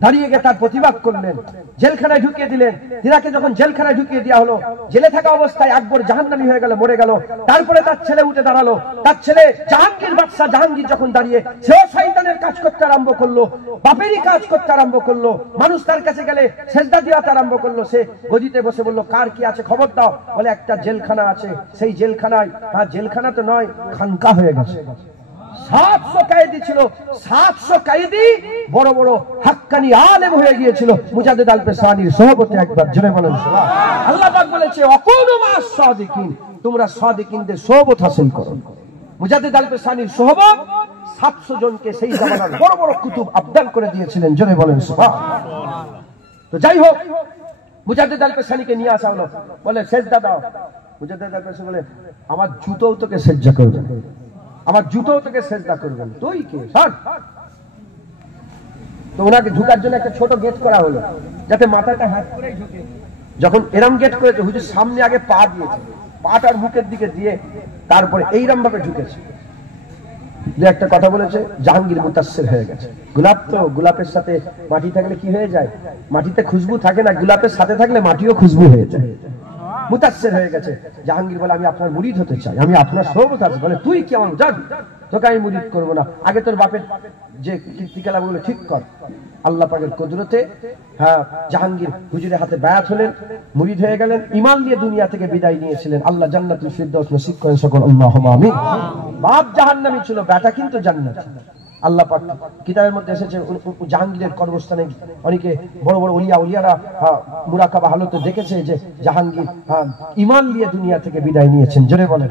দাঁড়িয়ে গিয়ে তার প্রতিবাদ করলেন, জেলখানায় ঢুকিয়ে দিলেন। তিনাকে যখন জেলখানায় ঢুকিয়ে দেওয়া হলো, জেলে থাকা অবস্থায় আকবর জাহান্নামী হয়ে গেল, মরে গেল। তারপরে তার ছেলে উঠে দাঁড়ালো, তার ছেলে জাহাঙ্গীর বাদশাহ জাহাঙ্গীর যখন দাঁড়িয়ে সেও শয়তানের কাজ করতে আরম্ভ করলো, বাপেরই কাজ করতে আরম্ভ করলো। মানুষ তার কাছে গেলে সেজদা দিতে আরম্ভ করলো। সে গদিতে বসে বলল, কার কি আছে খবর দাও। বলে একটা জেলখানা আছে, সেই জেলখানায়, জেলখানা তো নয়, খানকা হয়ে গেছে। 700 কয়েদি ছিল, 700 কয়েদি বড় বড় হাক্কানি আলেম হয়ে গিয়েছিল মুজাদ্দেদ আল পেশানীর সহবতে। একবার জোরে বলেন সুবহানাল্লাহ। আল্লাহ পাক বলেছে ওয়াকুনু মা'আস সাদিকিন, তোমরা সাদিকিনদের সহবত হাসিল করো। মুজাদ্দেদ আল পেশানীর সহবত 700 জনকে সেই জামানার বড় বড় কুতুব আবদাল করে দিয়েছিলেন। জোরে বলেন সুবহানাল্লাহ। তো যাই হোক, মুজাদ্দেদ আল পেশানীকে নিয়ে আসা হলো, বলে সেজদা দাও। মুজাদ্দেদ আল পেশানী বলে, আমার জুতোও তোকে সেজদা করবে, আমার জুতো থেকে সেজদা করবেন, তুই কে? তো ওনাকে ঢুকার জন্য একটা ছোট গেট করা হলো, যাতে মাথাটা হাত করেই ঢুকে। যখন এরম গেট করেছে, হুজুর সামনে আগে পা দিয়েছে, পাটার মুখের দিকে দিয়ে তারপরে এইরকম ভাবে ঢুকেছে। যে একটা কথা বলেছে, জাহাঙ্গীর মুতাসসির হয়ে গেছে। গোলাপ তো গোলাপের সাথে মাটি থাকলে কি হয়ে যায়? মাটিতে খুশবু থাকে না, গোলাপের সাথে থাকলে মাটিও খুশবু হয়ে যায়। মুতাসসির হয়ে গেছে। জাহাঙ্গীর বলে, আমি আপনার মুরিদ হতে চাই, আমি আপনার সহবত আছি। বলে, তুই কেমন? যান, তোকে আমি মুরিদ করবো না, আগে তোর বাপের যে কীর্তিকলাপগুলো ঠিক কর। আল্লাহ পাকের কুদরতে জাহাঙ্গীর হুজুরের হাতে বায়াত হলেন, মুরিদ হয়ে গেলেন, ঈমান নিয়ে দুনিয়া থেকে বিদায় নিয়েছিলেন। আল্লাহ জান্নাতুল ফিরদাউস নসিব করেন সকল, আল্লাহুম্মা আমিন। বাপ জাহান্নামী ছিল, বেটা কিন্তু জান্নাতি। আল্লাহ পাক কিতাবের মধ্যে এসেছে, জাহাঙ্গীরের কর্মস্থানে অনেকে বড় বড় উলিয়ারা মুরাকাবা হালতে দেখেছে যে জাহাঙ্গীর ঈমান নিয়ে দুনিয়া থেকে বিদায় নিয়েছেন। জোরে বলেন।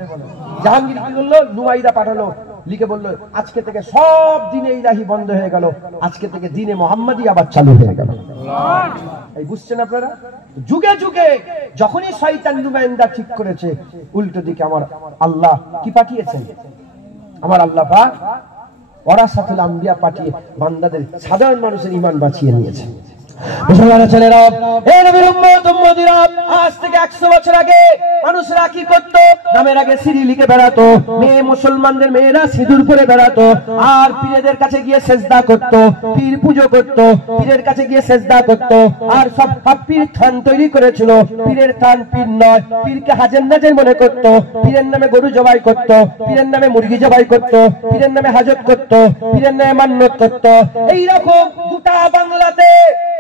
জাহাঙ্গীর কি করলো? নুমাইরা পাঠালো, লিখে বললো, আজকে থেকে সব দ্বীনে ইলাহি বন্ধ হয়ে গেল, আজকে থেকে দ্বীনে মুহাম্মাদি আবার চালু হয়ে গেল। এই বুঝছেন আপনারা? যুগে যুগে যখনই শয়তান নুমাইন্দা ঠিক করেছে, উল্টো দিকে আমার আল্লাহ কি পাঠিয়েছেন? আমার আল্লাহ পাক ওয়ারাসাতুল আম্বিয়া পাঠিয়ে বান্দাদের, সাধারণ মানুষের ঈমান বাঁচিয়ে নিয়েছে। মুসলমানের ছেলেরা, এই নবীর উম্মত উম্মতিরা, আজ থেকে 100 বছর আগে মানুষরা কি করতো? নামের আগে সিঁড়ি লিখে বেড়াতো, মেয়ে মুসলমানদের মেয়েরা সিঁদুর পরে বেড়াতো, আর পীরের কাছে গিয়ে সেজদা করতো, পীর পুজো করতো, পীরের কাছে গিয়ে সেজদা করতো। আর সব পীর থান তৈরি করেছিল, পীরের থান পীর নয়, পীরকে হাজের নাজের মনে করতো, পীরের নামে গরু জবাই করতো, পীরের নামে মুরগি জবাই করতো, পীরের নামে হাজত করতো, পীরের নামে মান্নত করতো। এইরকম গোটা বাংলাতে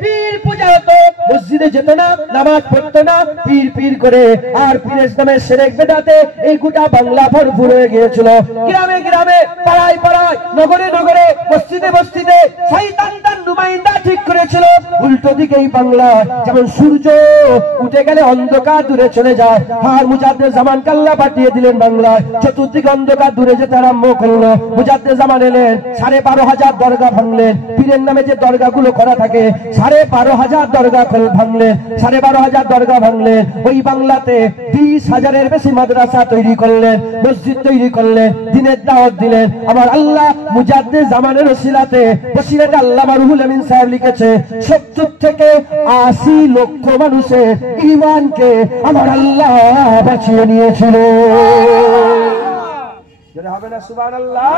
পীর পূজা হতো, মসজিদে যেত না, নামাজ পড়তো না, পীর পীর করে। আর পীরের নামে শিরক বিদআতে এই গোটা বাংলা ভরপুর হয়ে গিয়েছিল। গ্রামে গ্রামে, পাড়ায় পাড়ায়, নগরে নগরে, বস্তিতে বস্তিতে শয়তান তার নুমাইন্দা ঠিক করেছিল। উল্টো দিকে এই বাংলা যেমন সূর্য উঠে গেলে অন্ধকার দূরে চলে যায়, আর মুজাদ্দেদ জামানকে আল্লাহ পাঠিয়ে দিলেন বাংলায়, চতুর্দিকে অন্ধকার দূরে যেতে আরম্ভ করলো। মুজাদ্দেদ জামান এলেন, 12,500 দরগা ভাঙলেন। পীরের নামে যে দরগাগুলো করা থাকে, 12,500 দরগা ভাঙলেন, 12,500 দরগা ভাঙলেন। ওই বাংলাতে 20,000-এর বেশি মাদ্রাসা তৈরি করলেন, মসজিদ তৈরি করলেন, দ্বীনের দাওয়াত দিলেন। আমার আল্লাহ মুজাদ্দেদ জামানের ওসিলাতে, ওসিলাতে আল্লামা রুহুল আমিন সাহেব লিখেছে, 70 থেকে 80 লক্ষ মানুষের ঈমানকে আমার আল্লাহ বাঁচিয়ে নিয়েছিল। যেটা হবে না সুবহানাল্লাহ।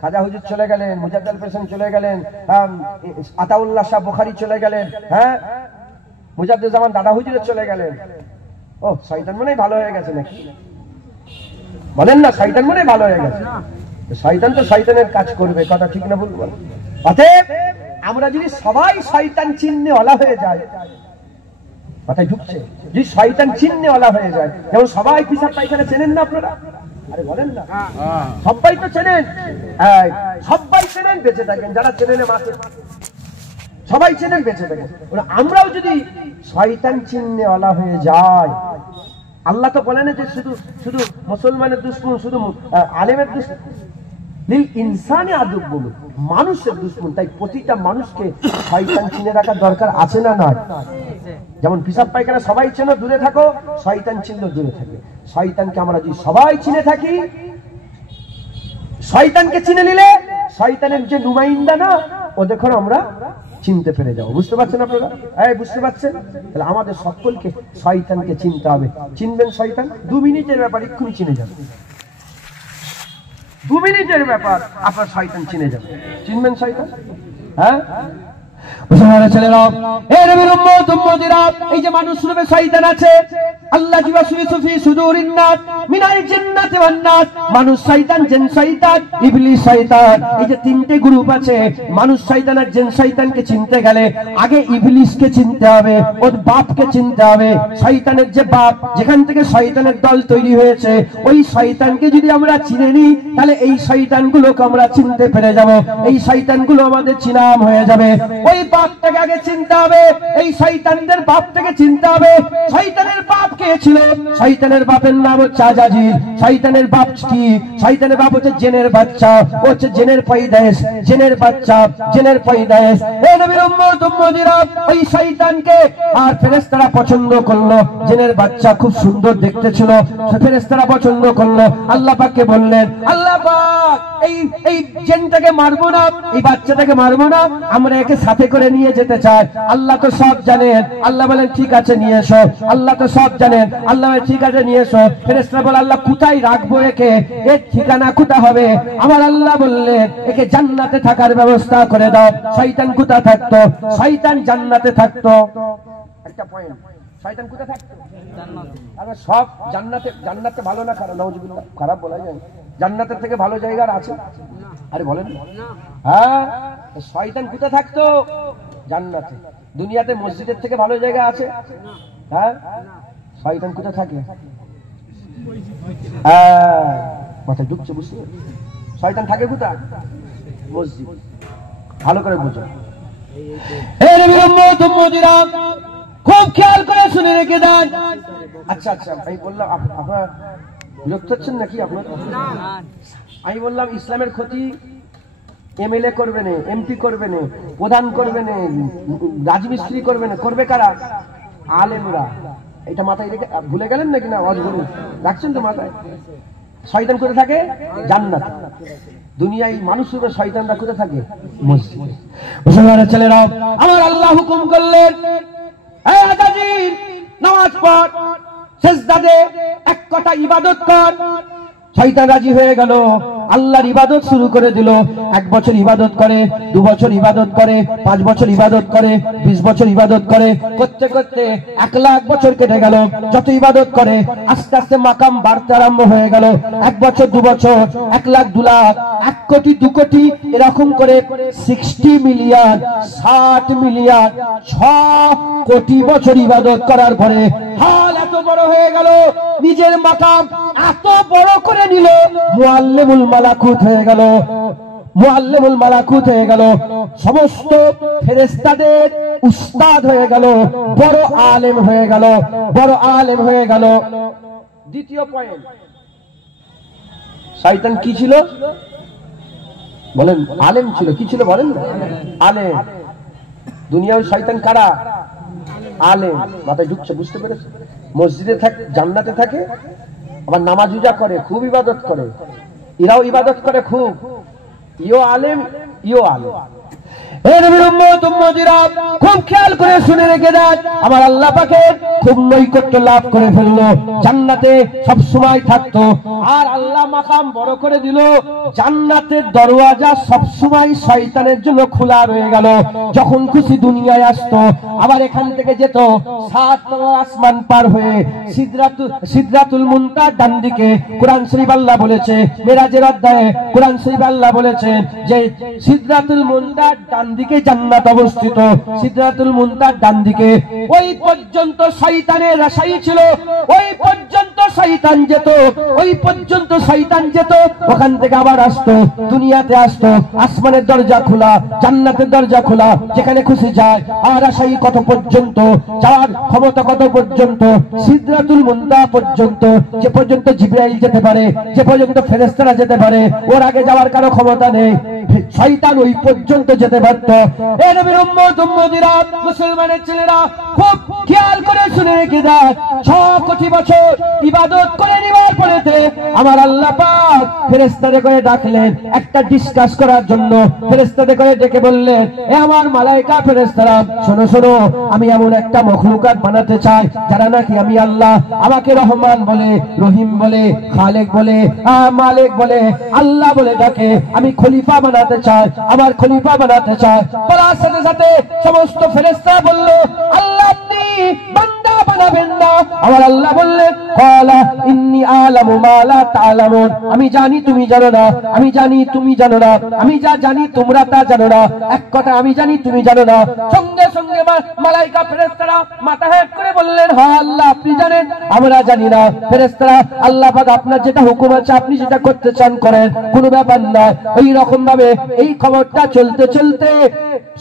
খাজা হুজুর চলে গেলেন, মুজাদ্দেদ পেশান চলে গেলেন, আতাউল্লাহ শাহ বুখারী চলে গেলেন, মুজাদ্দেদ জামান দাদা হুজুরে চলে গেলেন। ও, শয়তান মনে ভালো হয়ে গেছে নাকি? বলেন না, শয়তান মনে ভালো হয়ে গেছে। শয়তান তো শয়তানের কাজ করবে, কথা ঠিক না ভুল বল? অতএব আমরা যদি সবাই শয়তান চিহ্নেওয়ালা হয়ে যায়, কথায় ঢুকছে, যদি শয়তান চিহ্নেওয়ালা হয়ে যায়, যেমন সবাই পিসাব পায়খানা চেনেন না আপনারা? আরে বলেন না, সবাই তো চেনেন, সবাই চেনেন, বেঁচে থাকেন, যারা চেনেন মাঠে সবাই চেনেন, বেঁচে থাকেন। আমরাও যদি শয়তান চিহ্নেওয়ালা হয়ে যাই, আল্লাহ তো বলেন যে শুধু শুধু মুসলমানের দুশমন, শুধু আলেমের দুশমন, লিল ইনসানি আদব বলু, মানুষের দুশমন। তাই প্রতিটা মানুষকে শয়তান চিনে রাখার দরকার আছে না নয়? যেমন পিসাব পায়খানা সবাই চেনো, দূরে থাকো, শয়তান চিনলেও দূরে থাকে। শয়তানকে আমরা যদি সবাই চিনে থাকি, শয়তানকে চিনে নিলে শয়তানের যে নুমাইন্দা না, ও দেখুন আমরা চিনতে পেরে যাবো। বুঝতে পারছেন আপনারা? এই বুঝতে পারছেন? তাহলে আমাদের সকলকে শয়তানকে চিনতে হবে। চিনবেন শয়তান? 2 মিনিটের ব্যাপার, এক্ষুনি চিনে যাবেন। 2 মিনিটের ব্যাপার, আপনার শয়তান চিনে যাবে। চিনবেন শয়তান? হ্যাঁ, ছেলেরা, এই যে মানুষ রূপে শয়তান আছে, আল্লাহ মানুষ শয়তান, জিন শয়তান, ইবলিস শয়তান, এই যে 3টে গ্রুপ আছে। মানুষ শয়তান আর জিন শয়তানকে চিনতে গেলে আগে ইবলিসকে চিনতে হবে, ওর বাপকে চিনতে হবে। শয়তানের যে বাপ, যেখান থেকে শয়তানের দল তৈরি হয়েছে, ওই শয়তানকে যদি আমরা চিনে নিই, তাহলে এই শয়তানগুলোকে আমরা চিনতে পেরে যাব। এই শয়তানগুলো আমাদের চিনাম হয়ে যাবে। ওই বাপটাকে আগে চিনতে হবে, এই শয়তানদের বাপটাকে চিনতে হবে। শয়তানের বাপ কে ছিল? শয়তানের বাপের নাম হচ্ছে আজাজিল। শয়তানের বাপ কি? শয়তানের বাপ হচ্ছে জেনের বাচ্চা, ও হচ্ছে জেনের পয়দায়েশ, জেনের বাচ্চা, জেনের পয়দায়েশ। এই নবীর উম্মত উম্মতিরা, ওই শয়তানকে আর ফেরেশতারা পছন্দ করলো। জেনের বাচ্চা খুব সুন্দর দেখতে ছিল, ফেরেশতারা পছন্দ করলো। আল্লাহ পাককে বললেন, আল্লাহ পাক এই জেনটাকে মারবো না, এই বাচ্চাটাকে মারবো না, আমরা একে সাথে করে নিয়ে যেতে চাই। আল্লাহ তো সব জানেন। আল্লাহ বলেন ঠিক আছে নিয়ে এসো। আল্লাহ তো সব জানেন। আল্লাহ বলেন ঠিক আছে নিয়ে এসো। ফেরেশতারা বলে আল্লাহ কোথায় রাখবো একে? এর ঠিকানা কোথায় হবে? আমার আল্লাহ বললেন একে জান্নাতে থাকার ব্যবস্থা করে দাও। শয়তান কোথায় থাকতো? শয়তান জান্নাতে থাকতো। একটা পয়েন্ট, শয়তান কোথায় থাকতো? জান্নাতে। আর সব জান্নাতে, জান্নাতে ভালো না খারাপ? নাউজুবিল্লাহ, খারাপ বলা যায়? জান্নাতের থেকে ভালো জায়গা আছে? আরে বলেন না। হ্যাঁ, শয়তান কোথায় থাকতো? জান্নাতে। দুনিয়াতে মসজিদের থেকে ভালো জায়গা আছে? হ্যাঁ, শয়তান কোথায় থাকে? মাথায় ঢুকছে, বুঝতে? শয়তান থাকে কোথায়? মসজিদ। ভালো করে বুঝো। খুব খেয়াল করে শুনে রেখে দেন। আচ্ছা আচ্ছা, আমি বললাম আপনার বিরক্ত হচ্ছেন নাকি? আপনার আমি বললাম ইসলামের ক্ষতি এমএলএ করবে না, এমপি করবে না, প্রধান করবে না, রাজমিস্ত্রি করবে না, করবে কারা? আলেমরা। এটা মাথায় রেখে ভুলে গেলেন নাকি? না অজগুরু রাখছেন তো মাথায়। শয়তান কোথায় থাকে? জান্নাত। দুনিয়ায় মানুষ রূপে শয়তানরা কোথায় থাকে? মসজিদে। মুসলমানের ছেলেরা, আমার আল্লাহ হুকুম করলেন, এই আজাজিল নামাজ পড়, সিজদা দে, এক কথা ইবাদত কর। শয়তান রাজি হয়ে গেল, আল্লাহর ইবাদত শুরু করে দিল। 1 বছর ইবাদত করে, 2 বছর ইবাদত করে, 5 বছর ইবাদত করে, 20 বছর ইবাদত করে, করতে করতে 1 লাখ বছর কেটে গেল। যত ইবাদত করে আস্তে আস্তে মাকাম বাড়তে আরম্ভ হয়ে গেল। 1 বছর, 2 বছর, 1 লাখ, 2 লাখ, 1 কোটি, 2 কোটি, এরকম করে 60 মিলিয়ন, 60 মিলিয়ন, 6 কোটি বছর ইবাদত করার পরে হাল এত বড় হয়ে গেল, নিজের মাকাম এত বড় করে নিল, মুআল্লিমুল মালাকুত হয়ে গেল। মুআল্লিমুল মালাকুত হয়ে গেল, সমস্ত ফেরেশতাদের উস্তাদ হয়ে গেল, বড় আলেম হয়ে গেল, বড় আলেম হয়ে গেল। দ্বিতীয় পয়েন্ট, শয়তান কি ছিল বলেন? আলেম ছিল। কি ছিল বলেন? আলেম। দুনিয়ায় শয়তান কারা? আলেম। মাথায় ঢুকছে, বুঝতে পেরেছে? মসজিদে থাকে, জান্নাতে থাকে, আবার নামাজ রোজা করে, খুব ইবাদত করে। এরাও ইবাদত করে খুব। ইও আলেম, ইও আলেম। খুব খেয়াল করে শুনে রেখে দেন, আমার আল্লাহ পাকের খুব নৈকট্য লাভ করে ফেললো, জান্নাতে সব সময় থাকতো। আর আল্লাহ মাকাম বড় করে দিল, জান্নাতের দরওয়াজা সব সময় শয়তানের জন্য খোলা রয়ে গেল। যখন খুশি দুনিয়ায় আসতো, আবার এখান থেকে যেত 7 আসমান পার হয়ে সিদরাতুল মুনতাহা ডান দিকে। কোরআন শরীফ আল্লাহ বলেছে, মেরাজের অধ্যায়ে কোরআন শরীফ আল্লাহ বলেছে যে সিদরাতুল মুনতাহা ডান দিকে জান্নাত অবস্থিত। সিদরাতুল মুনতাহা ডান দিকে। ওই পর্যন্ত শয়তানের রাশাই ছিল, ওই পর্যন্ত শয়তান যেত, ওই পর্যন্ত শয়তান যেত, ওখান থেকে আবার আসতো, দুনিয়াতে আসতো, আসমানের দরজা খোলা, জান্নাতের দরজা খোলা, যেখানে খুশি যায়। আর আশাই কত পর্যন্ত যাওয়ার ক্ষমতা, কত পর্যন্ত সিদরাতুল মুনতাহা পর্যন্ত, যে পর্যন্ত জিবরাইল যেতে পারে, যে পর্যন্ত ফেরেশতারা যেতে পারে, ওর আগে যাওয়ার কারো ক্ষমতা নেই। শয়তান ওই পর্যন্ত যেতে পারত। এ নবীর উম্মত উম্মতিরা, মুসলমানের ছেলেরা খুব খেয়াল করে শুনে রেখে দাও, 6 কোটি বছর ইবাদত করে নেওয়ার পরেতে আমার আল্লাহ পাক ফেরেশতাদের করে ডাকলেন একটা ডিসকাস করার জন্য। ফেরেশতাদের করে ডেকে বললেন, এ আমার মালায়েকা ফেরেশতারা, শোনো শোনো, আমি এমন একটা মখলুকাত বানাতে চাই যারা নাকি আমি আল্লাহ আমাকে রহমান বলে, রহিম বলে, খালেক বলে, মালিক বলে, আল্লাহ বলে ডাকে। আমি খলিফা বানাতে চাই, আমার খলিফা বানাতে চাই। বলার সাথে সাথে সমস্ত ফেরেশতা বলল, আল্লাহ আপনি বান্দা বানাবেন না। আমার আল্লাহ বললেন, ক্বালা ইন্নী আ'লামু মা লা তা'লামুন, আমি জানি তুমি জানো না, আমি জানি তুমি জানো না, আমি যা জানি তোমরা তা জানো না। এক কথা, আমি জানি তুমি জানো না। সঙ্গে সঙ্গে মালায়েকা ফেরেশতারা মাথা হেঁট করে বললেন, হ্যাঁ আল্লাহ আপনি জানেন, আমরা জানি না। ফেরেশতারা, আল্লাহ পাক আপনার যেটা হুকুম আছে, আপনি যেটা করতে চান করেন, কোনো ব্যাপার না। ওই রকম ভাবে এই খবরটা চলতে চলতে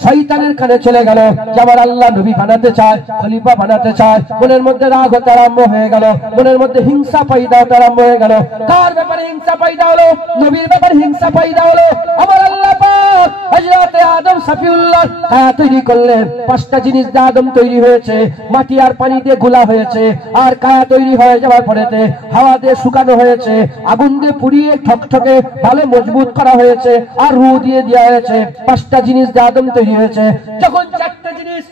শয়তানের কানে চলে গেল যে আমার আল্লাহ নবী বানাতে চায়, খলিফা বানাতে চায়। মনের মধ্যে রাগ হতে আরম্ভ হয়ে গেল, মনের মধ্যে হিংসা পয়দা হতে আরম্ভ হয়ে গেল। কার ব্যাপারে হিংসা পয়দা হলো? নবীর ব্যাপারে হিংসা পয়দা হলো। আমার আল্লাহ পাক হযরত আদম সফিউল্লাহ কায়া তৈরি করলেন। 5টা জিনিস দিয়ে আদম তৈরি হয়েছে, মাটি আর পানি দিয়ে গোলা হয়েছে, আর কায়া তৈরি হয়ে যাওয়ার পরেতে হাওয়া দিয়ে শুকানো হয়েছে, আগুন দিয়ে পুড়িয়ে ঠকঠকে ভালো মজবুত করা হয়েছে, আর রূহ দিয়ে দেওয়া হয়েছে। 5টা জিনিস দিয়ে আদম তৈরি হয়েছে। যখন 4টা জিনিস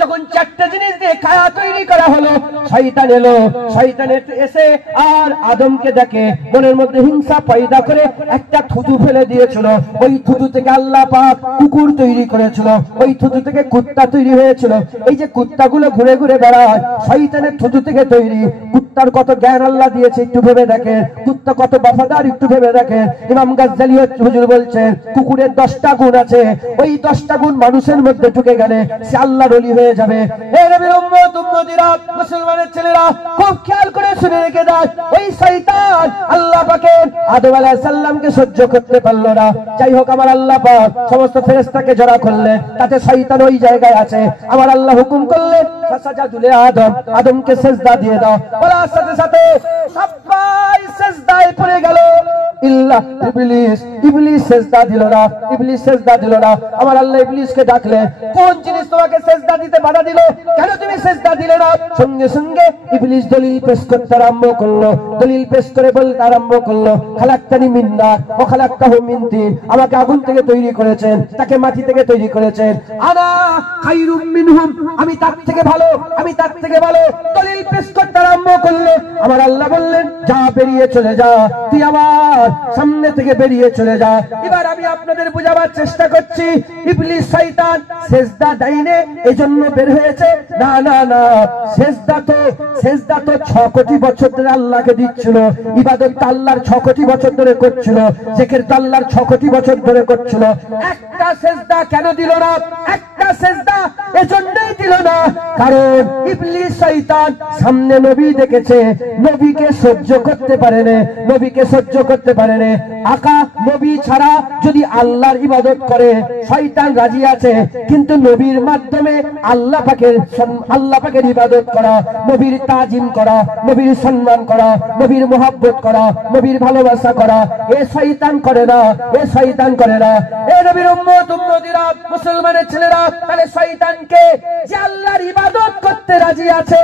যখন 4টা জিনিস দিয়ে কায়া তৈরি করা হলো, শয়তান এলো। শয়তান এসে আর আদমকে দেখে মনের মধ্যে হিংসা পয়দা করে একটা থুতু ফেলে দিয়েছিল। ওই থুতু থেকে আল্লাহ পাক কুকুর তৈরি করেছিল, ওই থুতু থেকে কুত্তা তৈরি হয়েছিল। এই যে কুত্তাগুলো ঘুরে ঘুরে বেড়ায়, শয়তানের থুতু থেকে তৈরি। কুত্তার কত জ্ঞান আল্লাহ দিয়েছে একটু ভেবে দেখে, কুত্তা কত বফাদার একটু ভেবে দেখে। ইমাম গাজ্জালী হুজুর বলছেন, কুকুরের 10টা গুণ আছে, ওই 10টা গুণ মানুষের মধ্যে ঢুকে গেলে সে আল্লাহর ওলি হয়ে যাবে। এ নবীর উম্মত উম্মতিরা, মুসলমানের ছেলেরা খুব খেয়াল করে শুনে রেখে দাও, ওই শয়তান আল্লাহ পাকের আদম আলাইহিস সালামকে সহ্য করতে পারল না। যাই হোক, আমার আল্লাহ পাক সমস্ত ফেরেশতাকে জড়া করলেন, তাতে শয়তান ওই জায়গায় আছে। আমার আল্লাহ হুকুম করলেন, ফাসাজাদু লি আদম, আদমকে সিজদা দিয়ে দাও। বলার সাথে সাথে সবাই সিজদায় পড়ে গেল, ইল্লা ইবলিস। ইবলিস সিজদা দিল না, ইবলিস সিজদা দিল না। আমার আল্লাহ ইবলিসকে ডাকলেন, কোন জিনিস তোমাকে সিজদা দিতে বাধা দিল? কেন তুমি সিজদা দিলে না? সঙ্গে সঙ্গে ইবলিস দলিল পেশ করতে আরম্ভ করলো। দলিল পেশ করে বলতে আরম্ভ করলো, খালাকতানি মিন নার ওয়া খালাকতাহু মিন তিন, আমাকে আগুন থেকে তৈরি করেছেন, তাকে মাটি থেকে তৈরি করেছেন। আনা খায়রুম মিনহুম, আমি তার থেকে ভালো, আমি তার থেকে ভালো। দলিল পেশ করতে আরম্ভ করলো। আমার আল্লাহ বললেন, যা বেরিয়ে চলে যা, তুই আমার সামনে থেকে বেরিয়ে চলে যা। এবার আমি আপনাদের বোঝাবার চেষ্টা করছি, ইবলিস শয়তান সিজদা দেয়নি এজন্য বের হয়েছে, না না না। সিজদা তো 6 কোটি বছর ধরে আল্লাহকে দিচ্ছিল, ইবাদত আল্লাহর 6 কোটি বছর ধরে করছিল, জিকির আল্লাহর 6 কোটি বছর ধরে করছিল। একটা সিজদা কেন দিল না? একটা সিজদা এজন্যই দিল না কারণ ইবলিস শয়তান সামনে নবী দেখেছে, নবীকে সহ্য করতে পারে না, নবীকে সহ্য করতে পারে না। আকা নবী ছাড়া যদি আল্লাহর ইবাদত করে শয়তান রাজি আছে, কিন্তু নবীর মাধ্যমে আল্লাহ পাকের ইবাদত করা, নবীর তাজিম করা, নবীর সম্মান করা, নবীর মোহাব্বত করা, নবীর ভালোবাসা করা, এ শয়তান করে না, এ শয়তান করে না। এ নবীর উম্মত উম্মতিরা, মুসলমানের ছেলেরা, তাহলে শয়তানকে যে আল্লাহর ইবাদত করতে রাজি আছে,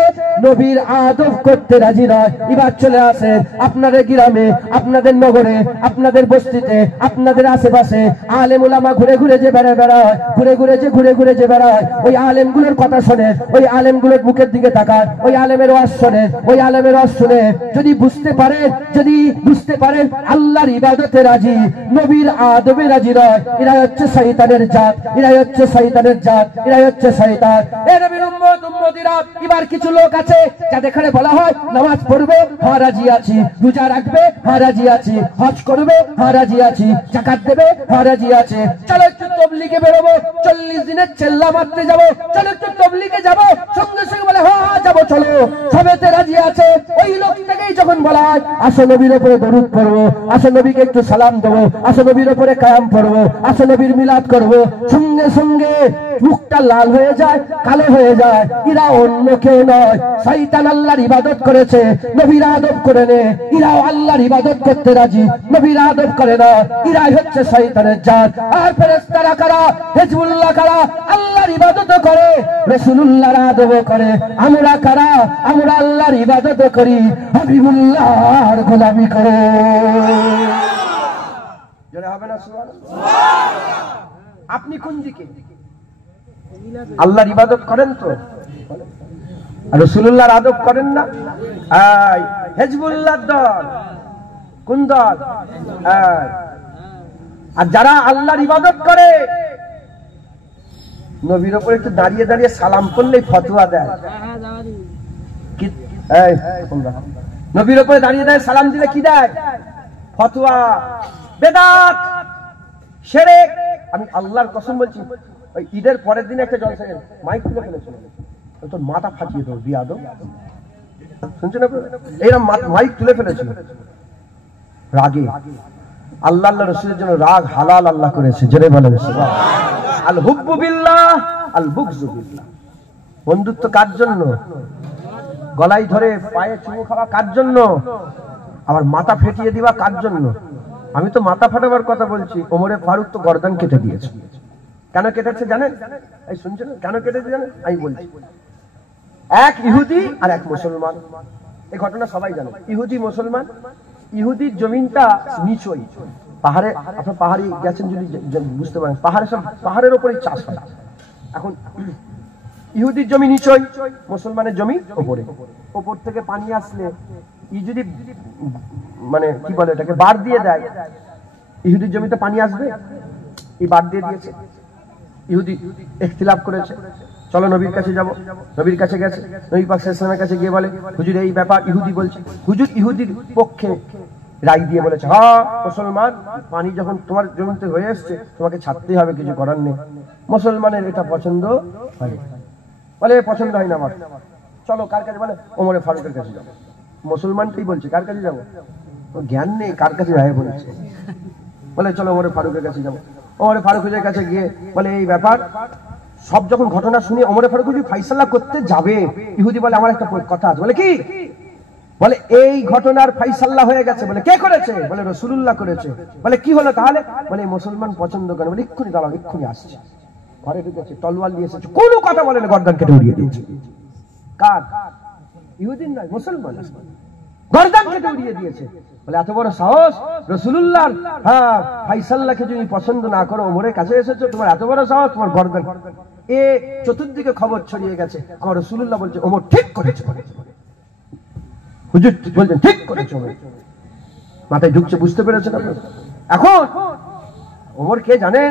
নবীর আদব করতে রাজি নয়। এবার চলে আসেন আপনাদের গ্রামে, আপনাদের নগরে, আপনাদের বস্তিতে, আপনাদের আশেপাশে আলেম উলামা ঘুরে ঘুরে যে বেড়ায়, ঘুরে ঘুরে যে বেড়ায়, ওই আলেমগুলোর কথা শোনেন, ওই আলেমগুলোর মুখের দিকে তাকান, ওই আলেমের ওয়াজ শোনেন, ওই আলেমের ওয়াজ শুনে যদি বুঝতে পারেন আল্লাহর ইবাদতে রাজি, নবীর আদবে রাজি নয়, এরাই হচ্ছে শয়তানের জাত, এরাই হচ্ছে শয়তানের জাত, এরাই হচ্ছে শয়তান। এ নবীর উম্মত উম্মতিরা, এবার কিছু লোক আছে যাদের এখানে বলা হয় নামাজ পড়বে, হ্যাঁ রাজি আছি, রোজা রাখবে, হ্যাঁ রাজি আছি, হজ করবে, হ্যাঁ রাজি আছি, যাকাত দেবে, হ্যাঁ রাজি আছে। চলো একটু তবলিগে বেরোবো, 40 দিনের চেল্লা মারতে যাবো, চলো একটু তবলিগে যাবো। সঙ্গে সঙ্গে বলে হ্যাঁ যাবো, চলো। সবেতে রাজি আছে। ওই লোকটাকেই যখন বলা হয় আসো নবীর উপরে দরুদ পড়বো, আসো নবীকে একটু সালাম দেবো, আসো নবীর উপরে কায়াম পড়বো, আসো নবীর মিলাদ করবো, সঙ্গে সঙ্গে মুখটা লাল হয়ে যায়, কালো হয়ে যায়। এরা অন্য কেউ নয়, শয়তান আল্লাহর ইবাদত করেছে, নবীর আদব করে নে। এরাও আল্লাহর ইবাদত করতে রাজি, নবীর আদব করে না। এরাই হচ্ছে শয়তানের জাত। আর ফেরেশতারা কারা? হিজবুল্লাহ কারা? আল্লাহর ইবাদত করে, রাসূলুল্লাহর আদব করে। আমরা কারা? আমরা আল্লাহর ইবাদত করি, হাবিবুল্লাহর গোলামি করে। জোরে হবে না সুবহানাল্লাহ? আপনি কোন দিকে? আল্লাহর ইবাদত করেন তো, আর রাসূলুল্লাহর আদব করেন না? হিজবুল্লাহর দল। কোন দল? আর যারা আল্লাহর ইবাদত করে, নবীর উপর একটু দাঁড়িয়ে দাঁড়িয়ে সালাম করলেই ফতোয়া দেয়। নবীর উপরে দাঁড়িয়ে দাঁড়িয়ে সালাম দিলে কি দেয়? ফতোয়া, বেদাত, শিরক। আমি আল্লাহর কসম বলছি, ওই ঈদের পরের দিন একটা জলসা মাইক তুলে ফেলেছিল, তোর মাথা ফাটিয়ে দেবো বিয়াদব। শুনছেন এইরকম মাইক তুলে ফেলেছিল রাগে। আল্লাহ আল্লাহ রাসূলের জন্য রাগ হালাল আল্লাহ করেছে। জোরে বলেন সুবহানাল্লাহ। আল হুব্বু বিল্লাহ আল বুগযু বিল্লাহ। বন্ধুত্ব কার জন্য? গলায় ধরে পায়ে চুমু খাওয়া কার জন্য? আবার মাথা ফেটিয়ে দিবা কার জন্য? আমি তো মাথা ফাটাবার কথা বলছি, ওমরে ফারুক তো গর্দান কেটে দিয়েছে। কেন কেটেছে জানেন? এই শুনছেন কেন কেটেছে জানেন? আমি বলছি। এক ইহুদি আর এক মুসলমান, এই ঘটনা সবাই জানে। ইহুদি মুসলমান, ইহুদির জমিনটা নিচই পাহাড়ে। আপনার পাহাড়ি গেছেন যদি বুঝতে পারেন, পাহাড়ের উপরেই চাষ হয়। এখন ইহুদির জমি নিচই, মুসলমানের জমি উপরে। উপর থেকে পানি আসলে ই যদি মানে কি বলে এটাকে বাড় দিয়ে দেয়, ইহুদির জমিতে পানি আসবে? এই বাড় দিয়ে দিয়েছে। ইহুদি ইখতিলাফ করেছে, চলো নবীর কাছে যাব। নবীর কাছে গেছে, নবী পাক সাল্লাল্লাহু আলাইহি ওয়াসাল্লামের কাছে গিয়ে বলে হুজুর এই ব্যাপার। ইহুদি বলছে, হুজুর ইহুদির পক্ষে রায় দিয়ে বলেছে হ্যাঁ মুসলমান, পানি যখন তোমার জমিতে হয়ে আসছে তোমাকে ছাড়তেই হবে, কিছু করার নেই। মুসলমানের এটা পছন্দ হয়, বলে পছন্দ হয় না আমার। চলো কার কাছে? বলে ওমরে ফারুকের কাছে যাবো। মুসলমানটাই বলছে কার কাছে যাবো, জ্ঞান নেই কার কাছে যায় বলেছে। বলে চলো ওমরে ফারুকের কাছে যাবো। ওমরে ফারুকের কাছে গিয়ে বলে এই ব্যাপার। সব যখন ঘটনা শুনে ওমরে ফারুক যদি ফাইসালা করতে যাবে, ইহুদি বলে আমার একটা কথা আছে। বলে কি? বলে এই ঘটনার ফাইসালা হয়ে গেছে। বলে কে করেছে? বলে রাসূলুল্লাহ করেছে। বলে কি হলো তাহলে? বলে মুসলমান পছন্দ করে। বলে এক্ষুনি দাঁড়াও, এক্ষুনি আসছে। ঘরে ঢুকেছে, তলোয়ার নিয়ে এসেছে, কোনো কথা বলে না, গর্দান কেটে উড়িয়ে দিয়েছে। কার? ইহুদিন নয়, মুসলমান, গর্দান কেটে উড়িয়ে দিয়েছে। বলে এত বড় সাহস, রাসূলুল্লাহর ফাইসালাকে যদি পছন্দ না করো, ওমরের কাছে এসেছো, তোমার এত বড় সাহস, তোমার গর্দান। এ চতুর্দিকে খবর ছড়িয়ে গেছে, আমার রাসূলুল্লাহ বলছে ওমর ঠিক করেছে। হুজুর বলছেন ঠিক করেছে। মাথায় ঢুকছে, বুঝতে পেরেছেন আপনারা? এখন ওমর কে জানেন?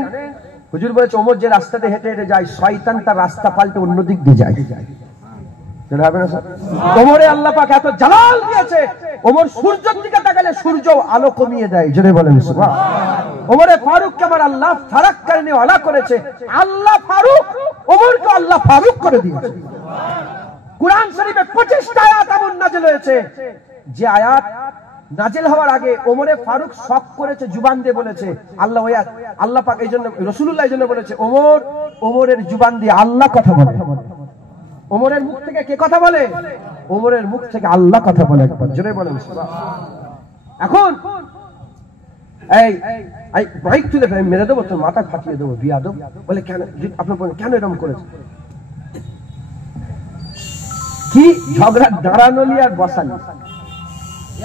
হুজুর বলেছে ওমর যে রাস্তাতে হেঁটে হেঁটে যায়, শয়তান তার রাস্তা পাল্টে অন্য দিক দিয়ে যায়। ওমরে আল্লাহ পাক এত জালাল দিয়েছে, ওমর সূর্যের দিকে তাকালে সূর্য আলো কমিয়ে দেয়। জোরে বলেন সুবহানাল্লাহ। ওমরে ফারুককে আবার আল্লাহ ফারাক কারণে ওয়ালা করেছে। আল্লাহ ফারুক, ওমরকে আল্লাহ ফারুক করে দিয়েছে। কুরআন শরীফে 25টা আয়াত এমন নাযিল হয়েছে, যে আয়াত নাযিল হওয়ার আগে ওমরে ফারুক শক করেছে, জুবান দিয়ে বলেছে আল্লাহ আল্লাহ পাক এইজন্য রাসূলুল্লাহ এইজন্য বলেছে ওমরের জুবান দিয়ে আল্লাহ কথা বলে। ওমরের মুখ থেকে কে কথা বলে? ওমরের মুখ থেকে আল্লাহ কথা বলে। একবার জোরে বলেন সুবহানাল্লাহ। এখন এই মাইক তুলে মেরে দেবো, তোর মাথা ফাটিয়ে দেবো বিয়াদব। বলে কেন? আপনার কেন এরকম করেছে? কি ঝগড়া দাঁড়ানোলি আর বসালি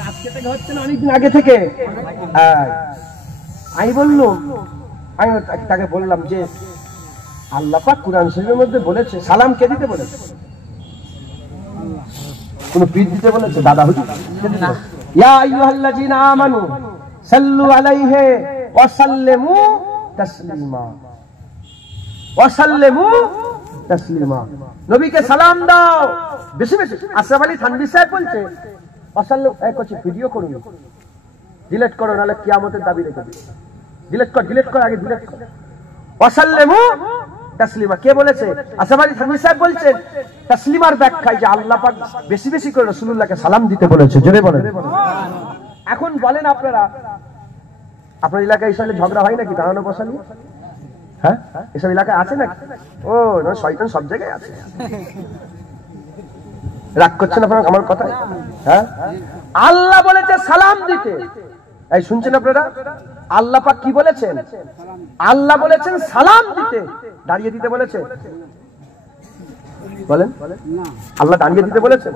আজকে থেকে হচ্ছে না, অনেকদিন আগে থেকে। আমি বললাম, আমি তাকে বললাম যে আল্লাহ পাক কুরআন শরীফের মধ্যে বলেছে সালাম কে দিতে বলেছে? কোন পীর দিতে বলেছে? দাদা হুজুর না। ইয়া আইয়ুহাল্লাযীনা আমানু সাল্লু আলাইহি ওয়া সাল্লিমু তাসলিমা, ওয়া সাল্লিমু তাসলিমা। নবীকে সালাম দাও বেশি বেশি। আশরাফ আলী থানভী সাহেব বলছে ওয়া সাল্লু করছে, ভিডিও করুন, ডিলিট করো, নাহলে কিয়ামতের দাবি রেখে দিই। ডিলিট কর আগে, ডিলিট কর। ওয়াসাল্লিমু তাসলিমা। কে বলেছে? আসমানী থানভী সাহেব বলছেন তাসলিমার ব্যাখ্যায় যে আল্লাহ পাক বেশি বেশি করে রাসূলুল্লাহকে সালাম দিতে বলেছে। জোরে বলেন। এখন বলেন আপনারা, আপনার এলাকায় এসে ঝগড়া হয় নাকি দাঁড়ানো বসানো? হ্যাঁ, এসব এলাকায় আছে নাকি? ও শয়তান সব জায়গায় আছে। রাগ করছেন আপনারা আমার কথায়? হ্যাঁ, আল্লাহ বলেছে সালাম দিতে। এই শুনছেন আপনারা? আল্লাহ পাক কি বলেছেন? আল্লাহ বলেছেন সালাম দিতে, দাঁড়িয়ে দিতে বলেছে? বলেন, আল্লাহ দাঁড়িয়ে দিতে বলেছে?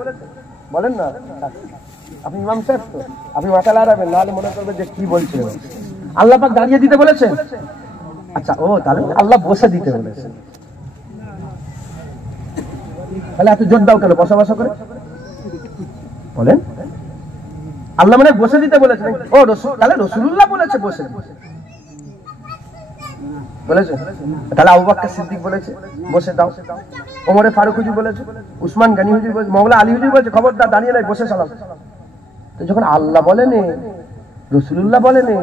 বলেন না। আপনি ইমাম সাহেব তো, আপনি মাথা লাগাবেন, নাহলে মনে করবে যে কি বলছে। আল্লাহ পাক দাঁড়িয়ে দিতে বলেছেন? আচ্ছা, ও তাহলে আল্লাহ বসে দিতে বলেছে। তাহলে এত জোর দাও কেন বসা বসা করে? বলেন, আল্লাহ মানে বসে দিতে বলেছেন? ও রসুল, তাহলে রাসূলুল্লাহ বলেছে বসে বলেছে। তাহলে আবু বকর সিদ্দিক বলেছে বসে দাও, ওমরে ফারুক হুজুর বলেছে, উসমান গনি হুজুর বলেছে, মাওলানা আলী হুজুর বলেছে খবরদার দাঁড়িয়ে নাই, বসে সালাম। তো যখন আল্লাহ বলেনি, রাসূলুল্লাহ বলেনি,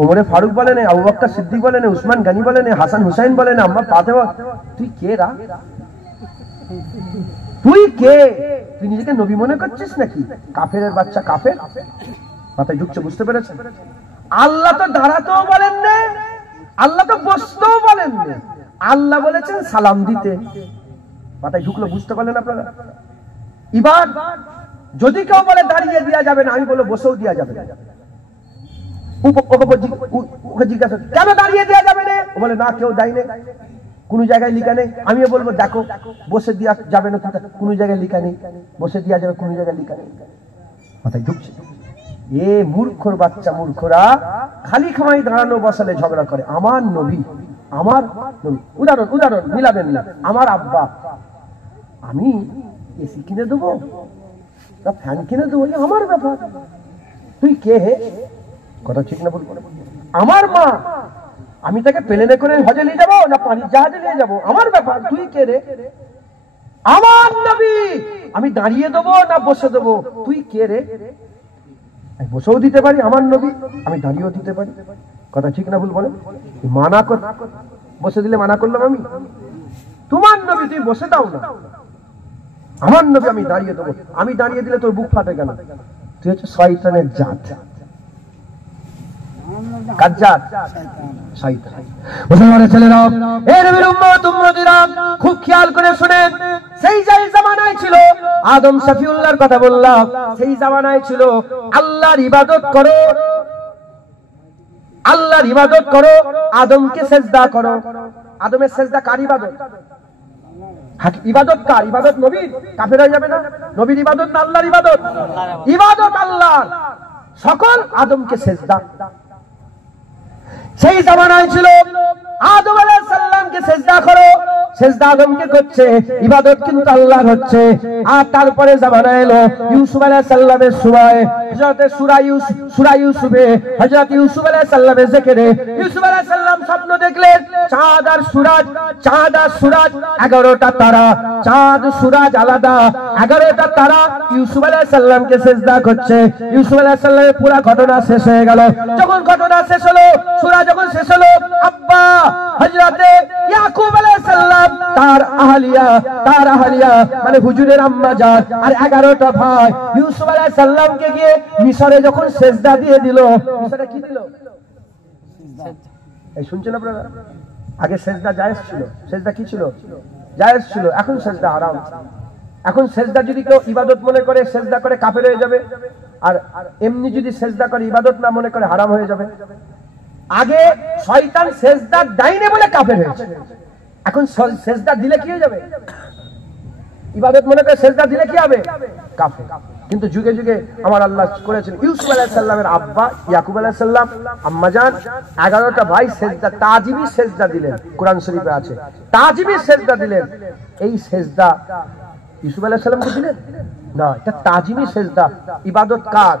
ওমরে ফারুক বলেনি, আবু বকর সিদ্দিক বলেনি, উসমান গনি বলেনি, হাসান হুসাইন বলেনি, আম্মা ফাতেমা, তুই কে রা? তুই কে? তুই নিজেকে নবী মনে করছিস নাকি? কাফেরের বাচ্চা, কাফের। মাথায় ঢুকছে, বুঝতে পেরেছেন? আল্লাহ তো দাঁড়াতেও বলেন না, আল্লাহ তো বসতেও বলেন না, আল্লাহ বলেছেন সালাম দিতে। মাথায় ঢুকলো, বুঝতে পারলেন আপনারা? এবার যদি কেউ বলে দাঁড়িয়ে দেওয়া যাবে না, আমি বলবো বসেও দেওয়া যাবে না। ওকে জিজ্ঞাসা কেন দাঁড়িয়ে দেওয়া যাবে না? ও বলে না, কেউ দেয়নি, কোন জায়গায় লিখা নেই। আমিও বলবো দেখো বসে দেওয়া যাবে না, কোন জায়গায় লিখা নেই, বসে দেওয়া যাবে কোন জায়গায় লিখা নেই। মাথায় ঢুকছে? এ মূর্খর বাচ্চা, মূর্খরা খালি খামাই দাঁড়ানো বসালে ঝগড়া করে। আমার নবী, আমার নবী, উদাহরণ উদাহরণ মিলাবেন না। আমার আব্বা, আমি এসি কিনে দেবো না ফ্যান কিনে দেবো, আমার ব্যাপার। তুই কে হে? কথা ঠিক না বল? আমার মা, আমি তাকে প্লেনে করে হজে নিয়ে যাবো না পানির জাহাজে নিয়ে যাবো, আমার ব্যাপার। তুই কে রে? আমার নবী, আমি দাঁড়িয়ে দেবো না বসে দেবো, তুই কে রে? বসেও দিতে পারি আমার নবী, আমি দাঁড়িয়েও দিতে পারি। কথা ঠিক না ভুল বলেন? মানা কর, বসে দিলে মানা করলাম আমি? তোমার নবী তুমি বসে দাও না, আমার নবী আমি দাঁড়িয়ে দেবো। আমি দাঁড়িয়ে দিলে তোর বুক ফাটে কেন? তুই হচ্ছে শয়তানের জাত। কার জাত? শয়তান। মুসলমানের ছেলেরা, এ নবীর উম্মত উম্মতিরা, খুব খেয়াল করে শুনেন। সেই জামানায় ছিল, আদম শফিউল্লাহর কথা বললাম, সেই জামানায় ছিল আল্লাহর ইবাদত করো, আল্লাহর ইবাদত করো, আদমকে সেজদা করো। আদমের সেজদা কার ইবাদত? ইবাদত কার? ইবাদত নবীর? কাফের হয়ে যাবে না? নবীর ইবাদত না আল্লাহর ইবাদত? ইবাদত আল্লাহর। সকল আদমকে সেজদা। সেই জামানায় ছিল আদম আলাইহিস সালামকে সেজদা করো, সেজদা আদমকে করছে, ইবাদত কিন্তু আল্লাহর হচ্ছে। আর তারপরে জামানা এলো ইউসুফ আলাইহিস সালামের সময়, হযরত সূরা ইউসুফে হযরত ইউসুফ আলাইহিস সালামের জিকিরে ইউসুফ আলাইহিস সালাম স্বপ্ন দেখলেন চাঁদ আর সূরজ, চাঁদ আর সূরজ 11টা তারা, চাঁদ সূরজ আলাদা, 11টা তারা ইউসুফ আলাইহিস সালামকে সেজদা করছে। ইউসুফ আলাইহিস সালামের পুরো ঘটনা শেষ হয়ে গেল। যখন ঘটনা শেষ হলো, সূরা যখন শেষ হলো, আব্বা হযরত ইয়াকুব আলাইহিস সালাম তার আহলিয়া মানে হুজুরের আম্মা জান আর 11টা ভাই ইউসুফ আলাইহিস সালামকে গিয়ে মিশরে যখন সেজদা দিয়ে দিল। মিশরে কি দিল? এই শুনছেন আপনারা? আগে সেজদা জায়েজ ছিল। সেজদা কি ছিল? জায়েজ ছিল। এখন সেজদা হারাম। এখন সেজদা যদি কেউ ইবাদত মনে করে, সেজদা করে কাফের হয়ে যাবে। আর এমনি যদি সেজদা করে ইবাদত না মনে করে হারাম হয়ে যাবে। আগে শয়তান সেজদা দেয়নি বলে কাফের হয়েছে, এখন সেজদা দিলে কি হয়ে যাবে? ইবাদত মনে করে সেজদা দিলে কি হবে? কাফের। কিন্তু যুগে যুগে আমার আল্লাহ করেছেন ইউসুফ আলাইহিস সালামের আব্বা ইয়াকুব আলাইহিস সালাম, আম্মা জান 11টা ভাই সেজদা, তাজিবি সেজদা দিলেন। কোরআন শরীফে আছে তাজিবি সেজদা দিলেন। এই সেজদা ইউসুফ আলাইহিস সালামকে দিলেন না, এটা তাজিমি সেজদা। ইবাদত কার?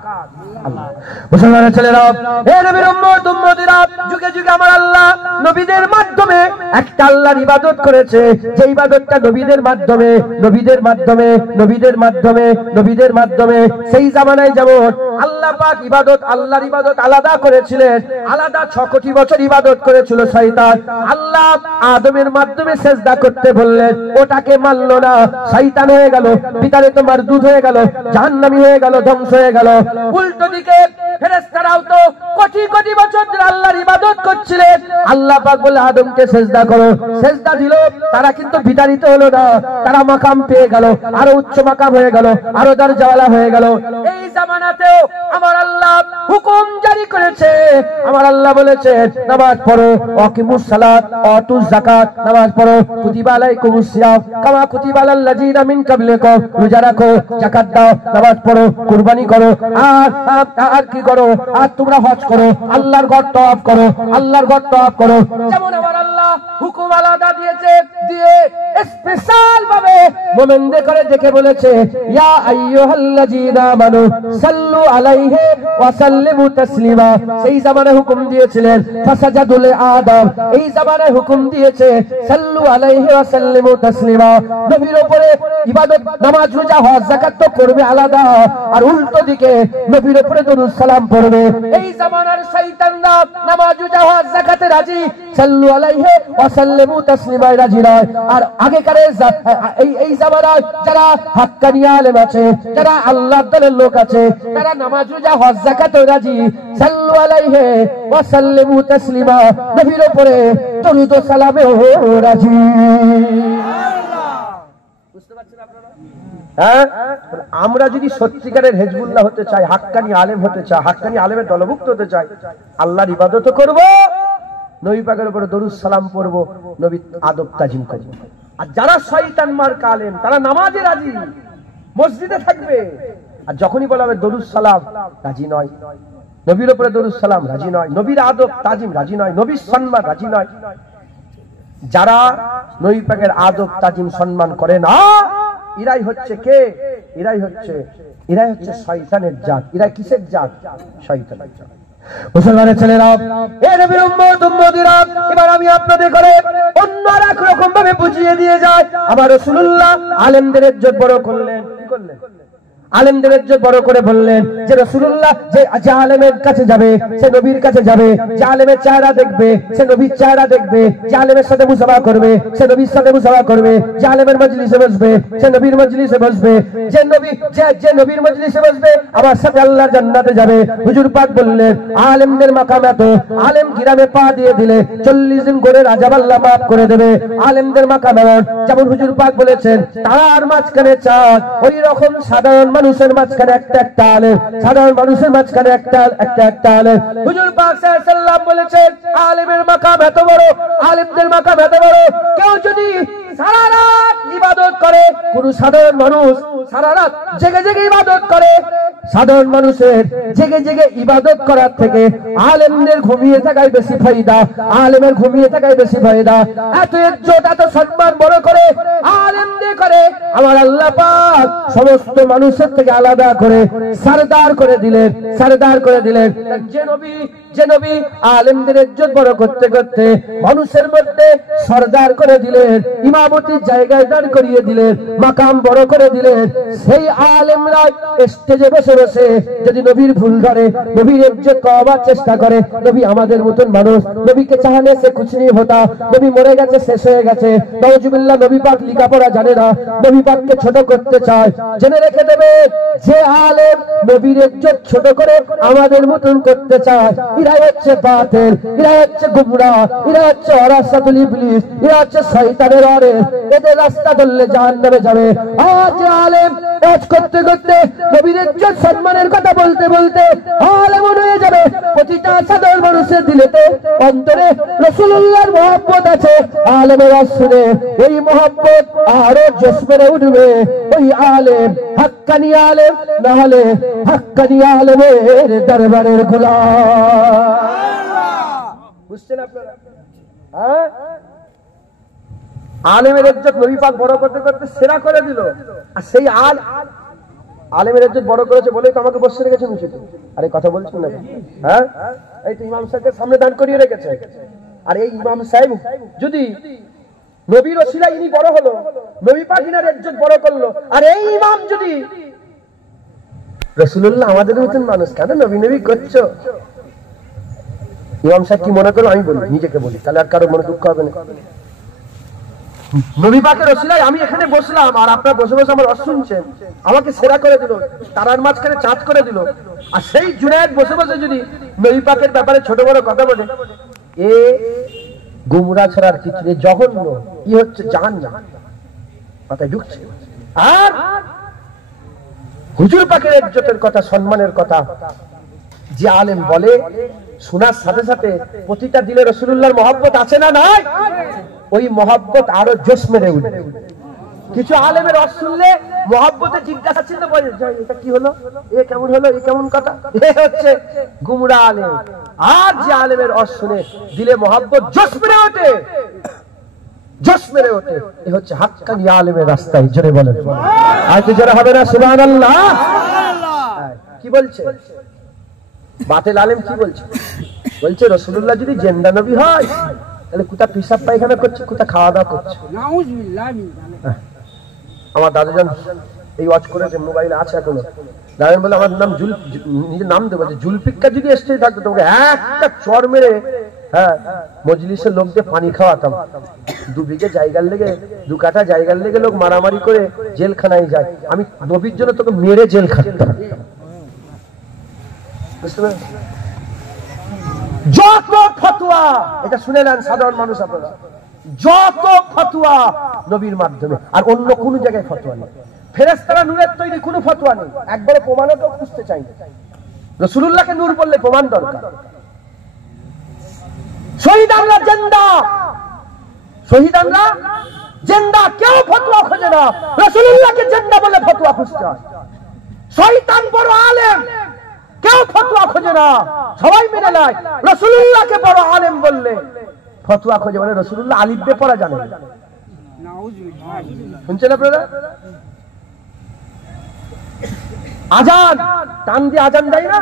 আল্লাহ। মুসলমানের ছেলেরা, হে নবীর উম্মত উম্মতিরা, যুগে যুগে আমার আল্লাহ নবীদের মাধ্যমে একটা আল্লাহর ইবাদত করেছে, যে ইবাদতটা নবীদের মাধ্যমে সেই জামানায় যেমন আল্লাহ পাক ইবাদত, আল্লাহর ইবাদত আলাদা করেছিলেন, আলাদা 6 কোটি বছর ইবাদত করেছিল শয়তান। আল্লাহ আদমের মাধ্যমে সেজদা করতে বললেন, ওটাকে মানলো না, শয়তান হয়ে গেল, বিতাড়িত মারদুদ হয়ে গেল, জাহান্নামী হয়ে গেল, ধ্বংস হয়ে গেল। উল্টো দিকে ফেরেশতারাও তো কোটি কোটি বছর ধরে আল্লাহর ইবাদত করছিলেন। আল্লাহ পাক বলে আদমকে সেজদা করো, সেজদা দিল, তারা কিন্তু বিতাড়িত হলো না, তারা মাকাম পেয়ে গেল, আরো উচ্চ মাকাম হয়ে গেল, আরো দরজাওয়ালা হয়ে গেল। এই জামানাতেও আমার আল্লাহ হুকুম জারি করেছে, আমার আল্লাহ বলেছে নামাজ পড়ো, আকিমুস সালাত আতুজ যাকাত, নামাজ পড়ো, কুতিবা আলাইকুমুস সিয়াম কামা কুতিবা আলাল লাযিনা মিন ক্বাবলিকুম, রোজা রাখো, যাকাত দাও, নামাজ পড়ো, কুরবানি করো, আর কি করো, আর তোমরা হজ করো, আল্লাহর ঘর তওয়াফ করো, আল্লাহর ঘর তওয়াফ করো। যেমন আমার আল্লাহ হুকুম আলাদা দিয়েছে, দিয়ে স্পেশাল ভাবে মুমিনদের করে দেখে বলেছে, ইয়া আইয়ুহাল্লাযীনা আমানু সাল্লু আলাইহি ওয়া সাল্লিমু তাসলিমা। সেই জামানায় হুকুম দিয়েছিলেন ফাসাজাদু লিআদম, এই জামানায় হুকুম দিয়েছে সাল্লু আলাইহি ওয়া সাল্লিমু তাসলিমা। নবীর উপরে ইবাদত, নামাজ, রোজা, হজ, যাকাত তো করবে আলাদা, আর উল্টো দিকে নবীর উপরে দরুদ সালাম পড়বে। এই জামানার শয়তানরা নামাজ, রোজা, হজ, যাকাতে রাজি, সাল্লু আলাইহি ওয়া সাল্লিমু তাসলিমায় রাজি নয়। আর আগেকার এই জামানায় যারা হাক্কানি আলেম আছে, যারা আল্লাহর দলের লোক আছে, তারা নামাজ, রোজা, হজ, যাকাতে রাজি, সাল্লু আলাইহি ওয়া সাল্লিমু তাসলিমা, নবীর উপরে দরুদ ও সালামেও রাজি। বুঝতে পারছেন আপনারা? হ্যাঁ, আমরা যদি সত্যিকারের হেজবুল্লাহ হতে চাই, হাক্কানি আলেম হতে চাই, হাক্কানি আলেমের দলভুক্ত হতে চাই, আল্লাহর ইবাদত করব, নবী পাকের উপরে দরুদ সালাম পড়ব, নবী আদব তাজিম করব। আর যারা শয়তান মার্কা আলেম, তারা নামাজে রাজি, মসজিদে থাকবে, আর যখনই বলা হবে দরুদ সালাম, রাজি নয়, নবীর উপরে দরুদ সালাম রাজি নয়, নবীর আদব তাজিম রাজি নয়, নবীর সম্মান রাজি নয়। যারা নবী পাকের আদব তাজিম সম্মান করে না, এরাই হচ্ছে কে? এরাই হচ্ছে শয়তানের জাত। এরা কিসের জাত? শয়তানের জাত। মুসলমানের ছেলেরা, এ নবীর উম্মত উম্মতিরা, এবার আমি আপনাদের করে অন্য এক রকম ভাবে বুঝিয়ে দিয়ে যাই। আমার রাসূলুল্লাহ আলেমদের ইজ্জত বড় করলেন, কি করলেন? আলেমদের ইজ্জত বড় করে বললেন যে রাসূলুল্লাহ যে আলেমের কাছে যাবে সে নবীর কাছে যাবে, যে আলেমের চেহারা দেখবে সে নবীর চেহারা দেখবে, যে আলেমের সাথে মুসাফা করবে সে নবীর সাথে মুসাফা করবে, যে আলেমের মজলিসে বসবে সে নবীর মজলিসে বসবে, যে নবীর মজলিসে বসবে আমার সাথে আল্লাহর জান্নাতে যাবে। হুজুর পাক বললেন আলেমদের মাকাম এত, আলেম গিরামে পা দিয়ে দিলে 40 দিন করে রাজাব আল্লাহ মাফ করে দেবে। আলেমদের মাকাম এমন, যেমন হুজুর পাক বলেছেন তার মাঝখানে চাঁদ, ওই রকম সাধারণ মানুষের মাঝখানে একটা আলেম, সাধারণ মানুষের মাঝখানে একটা আলেম। হুজুর পাক সাল্লাল্লাহু আলাইহি ওয়াসাল্লাম বলেছেন আলেমের মাকাম এত বড়, আলেমদের মাকাম এত বড়, কেউ যদি সারা রাত ইবাদত করে, কোন সাধারণ মানুষ সারা রাত জেগে জেগে ইবাদত করে, সাধারণ মানুষের জেগে জেগে ইবাদত করার থেকে আলেমদের ঘুমিয়ে থাকায় বেশি ফায়দা, আলেমের ঘুমিয়ে থাকায় বেশি ফায়দা। এত ইজ্জত এত সম্মান বড় করে আলেমদের করে আমার আল্লাহ পাক সমস্ত মানুষের থেকে আলাদা করে সরদার করে দিলেন, সরদার করে দিলেন। যে নবী আলেমদের ইজ্জত বড় করতে করতে মানুষের মধ্যে সরদার করে দিলেন, ইমামতির জায়গায় দাঁড় করিয়ে দিলেন, মাকাম বড় করে দিলেন, সেই আলেমরা স্টেজে বসে বসে যদি নবীর ভুল ধরে, নবীর ইজ্জত কমাবার চেষ্টা করে, নবী আমাদের মতন মানুষ, নবীকে চাহনে সে কুছ नहीं होता, নবী মরে গেছে, শেষ হয়ে গেছে, নাউজুবিল্লাহ, নবী পাক লেখাপড়া জানে না, নবী পাককে ছোট করতে চায়, জেনে রেখে দেবে যে আলেম নবীর ইজ্জত ছোট করে আমাদের মতন করতে চায়, এরা হচ্ছে বাতিল, এরা হচ্ছে গুমরাহ, এরা হচ্ছে ওয়ারাসাতুল ইবলিস, এরা হচ্ছে শয়তানের ওয়ারিস, এদের রাস্তা ধরলে জাহান্নামে যাবে। আজ আলেম কাজ করতে করতে নবীর ইজ্জত সম্মানের কথা বলতে বলতে আলেম হয়ে যাবে, প্রতিটা সাধারণ মানুষের দিলেতে অন্তরে রাসূলুল্লাহর মহব্বত আছে, আলেমের আসরে ওই মহব্বত আরো জোশ মেরে উঠবে। ওই আলেম হাক্কানি আলেম না হলে হাক্কানি আলেমের দরবারের গোলাম। বুঝছেন আপনারা? হ্যাঁ, আলেমের ইজ্জত নবী পাক বড় করতে করতে সেরা করে দিল, আর সেই আলেমের ইজ্জত বড় করেছে বলেই তো আমাকে বসে রেখেছে উচিত। আরে কথা বলছেন না? হ্যাঁ, এই তো ইমাম সাহেবকে সামনে দান করিয়ে রেখেছে, আর এই ইমাম সাহেব যদি নবীর ওসিলায় ইনি বড় হলো, নবী পাক ইনার ইজ্জত বড় করলো, আর এই ইমাম যদি রাসূলুল্লাহ আমাদের মতন মানুষ, কেন নবী নবী করছো? ইমাম সাহেব কি মনে করলো আমি বলি, নিজেকে বলি, তাহলে আর কারো মনে দুঃখ হবে না। নবী পাকের ওসিলায় আমি এখানে বসলাম, আর আপনারা বসে বসে আমার রস শুনছেন, আমাকে সেরা করে দিল, তারার মাঝখানে চাঁদ করে দিল। আর সেই জুনায়েদ বসে বসে যদি নবী পাকের ব্যাপারে ছোট বড় কথা বলে, এ গুমরা ছাড়ার কিছু নেই, জঘন্য, ই হচ্ছে জাহান্নাম, মাথায় ঢুকছে। আর হুজুর পাকের ইজ্জতের কথা, সম্মানের কথা যে আলেম বলে, শোনার সাথে সাথে প্রতিটা দিলে রাসূলুল্লাহর মহব্বত আছে না নাই? ওই মহব্বত আরো জোশ মেরে উঠবে। কিছু আলেমের রস শুনলে মহব্বতে জিজ্ঞাসা চিন্তা করে, এটা কি হলো, এ কেমন হলো, এ কেমন কথা, এ হচ্ছে গুমরা আলেম। আর যে আলেমের রস শুনে দিলে মহব্বত জোশ মেরে ওঠে, জোশ মেরে ওঠে, এ হচ্ছে হাক্কানি আলেমের রাস্তায়। জোরে বলেন, আজকে যারা হবে না সুবহানাল্লাহ। কি বলছে বাতিল আলেম? কি বলছে? বলছে রাসূলুল্লাহ যদি জিন্দা নবী হয় তাহলে কোথা পিসাব পায়খানা করছে, কোথা খাওয়া দাওয়া করছে। আমার দাদাজান এই ওয়াচ করেছে, মোবাইলে আছে এখনো। দাদাজান বলে আমার নাম নিজের নাম দেবো, জুলফিকার যদি এসে থাকতো তোমাকে একটা চর মেরে, হ্যাঁ, মজলিসের লোকদের পানি খাওয়াতাম। 2 বিঘে জায়গার লেগে, 2 কাঠা জায়গার লেগে লোক মারামারি করে জেলখানায় যায়, আমি নবীর জন্য তোকে মেরে জেল খাটতাম। বুঝতে পারছেন? যত ফতোয়া, এটা শুনে নেন সাধারণ মানুষ আপনারা, যত ফতোয়া নবীর মাধ্যমে, আর অন্য কোন জায়গায় ফতোয়া নেই। ফেরেশতারা নূরের তৈরি, কোনো ফতোয়া নেই, একবারে প্রমাণও কেউ খুঁজতে চাই না। রাসূলুল্লাহকে নূর বললে প্রমাণ দরকার। শহীদ আমরা জিন্দা, শহীদ আমরা জিন্দা, কেউ ফতোয়া খোঁজে না, রাসূলুল্লাহকে জিন্দা বলে ফতোয়া খুঁজতে হয়। শয়তান বড় আলেম, কেউ ফতোয়া খোঁজে না, সবাই মেনে নেয়। রাসূলুল্লাহকে বড় আলেম বললে ফতোয়া খোঁজে, বলে রাসূলুল্লাহ আলিফ বে পড়া জানেন। শুনছেন আপনারা? আজান টান দিয়ে আজান দেয় না,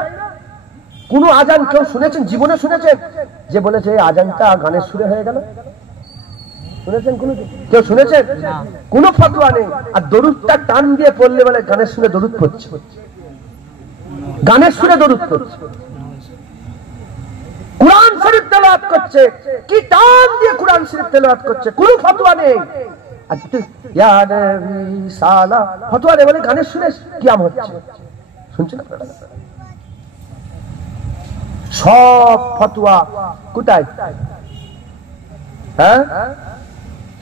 কোন আজান কেউ শুনেছেন, জীবনে শুনেছেন যে বলেছে এই আজানটা গানের সুরে হয়ে গেল? শুনেছেন কোন কেউ? শুনেছেন? কোন ফতোয়া নেই। আর দরুদটা টান দিয়ে পড়লে বলে গানের সুরে দরুদ পড়ছে, গানের সুরে দরুদ পড়ছে। কুরআন শরীফ তেলাওয়াত করছে, কি টান দিয়ে কুরআন শরীফ তেলাওয়াত করছে, কোনো ফতোয়া নেই। আর ইয়া নবী সালাম ফতোয়া নেই, বলে গানের সুরে কিয়াম হচ্ছে। শুনছেন আপনারা? সব ফতোয়া কোথায়? হ্যাঁ,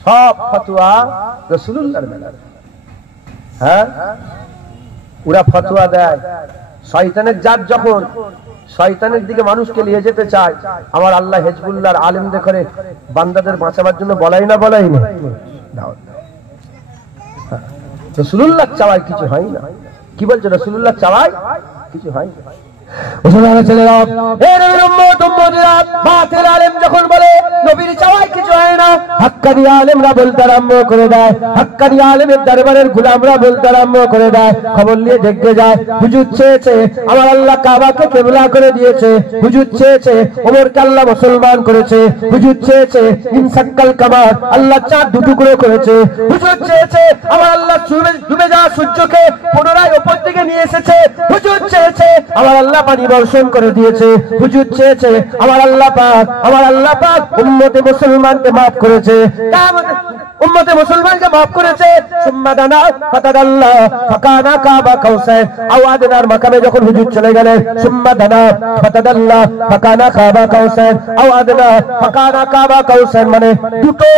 সব ফতোয়া রাসূলুল্লাহর বেলায়। হ্যাঁ, ওরা ফতোয়া দেয় শয়তানের জাত, যখন শয়তানের দিকে মানুষকে নিয়ে যেতে চায়, আমার আল্লাহ হিজবুল্লাহর আলেমদের করে বান্দাদের বাঁচাবার জন্য বলাই না, বলাই না। রাসূলুল্লাহ চাওয়ায় কিছু হয় না। কি বলছে? রাসূলুল্লাহ চাওয়ায় কিছু হয় না। যখন বলে নবীর চাওয়ায় কিছু হয় না, হাক্কানি আলেমরা বলতে আরম্ভ করে দেয়, হাক্কানি আলেমের দরবারের গোলামরা বলতে আরম্ভ করে দেয়, খবর নিয়ে দেখতে যায়, হুজুর চেয়েছে আমার আল্লাহ কাবাকে কিবলা করে দিয়েছে, হুজুর চেয়েছে ওমরকে আল্লাহ মুসলমান করেছে, হুজুর চেয়েছে ইনসাক্কাল কামার আল্লাহ চাঁদ 2 টুকরো করেছে, হুজুর চেয়েছে আমার আল্লাহ ডুবে যাওয়া সূর্যকে পুনরায় উপর দিকে নিয়ে এসেছে, হুজুর চেয়েছে আমার আল্লাহ পানি বর্ষণ করে দিয়েছে, হুজুর চেয়েছে আমার আল্লাহ পাক উম্মতে মুসলমানকে মাফ করেছে, উম্মতে মুসলমানকে মাফ করেছে। সুম্মা দানা ফাতাদাল্লাহ ফাকানা কাবা কাউসার, আওয়াদনার মাকামে যখন হুজুর চলে গেলেন, সুম্মা দানা ফাতাদাল্লাহ ফাকানা কাবা কাউসার, আওয়াদনা ফাকানা কাবা কাউসার, মানে 2টো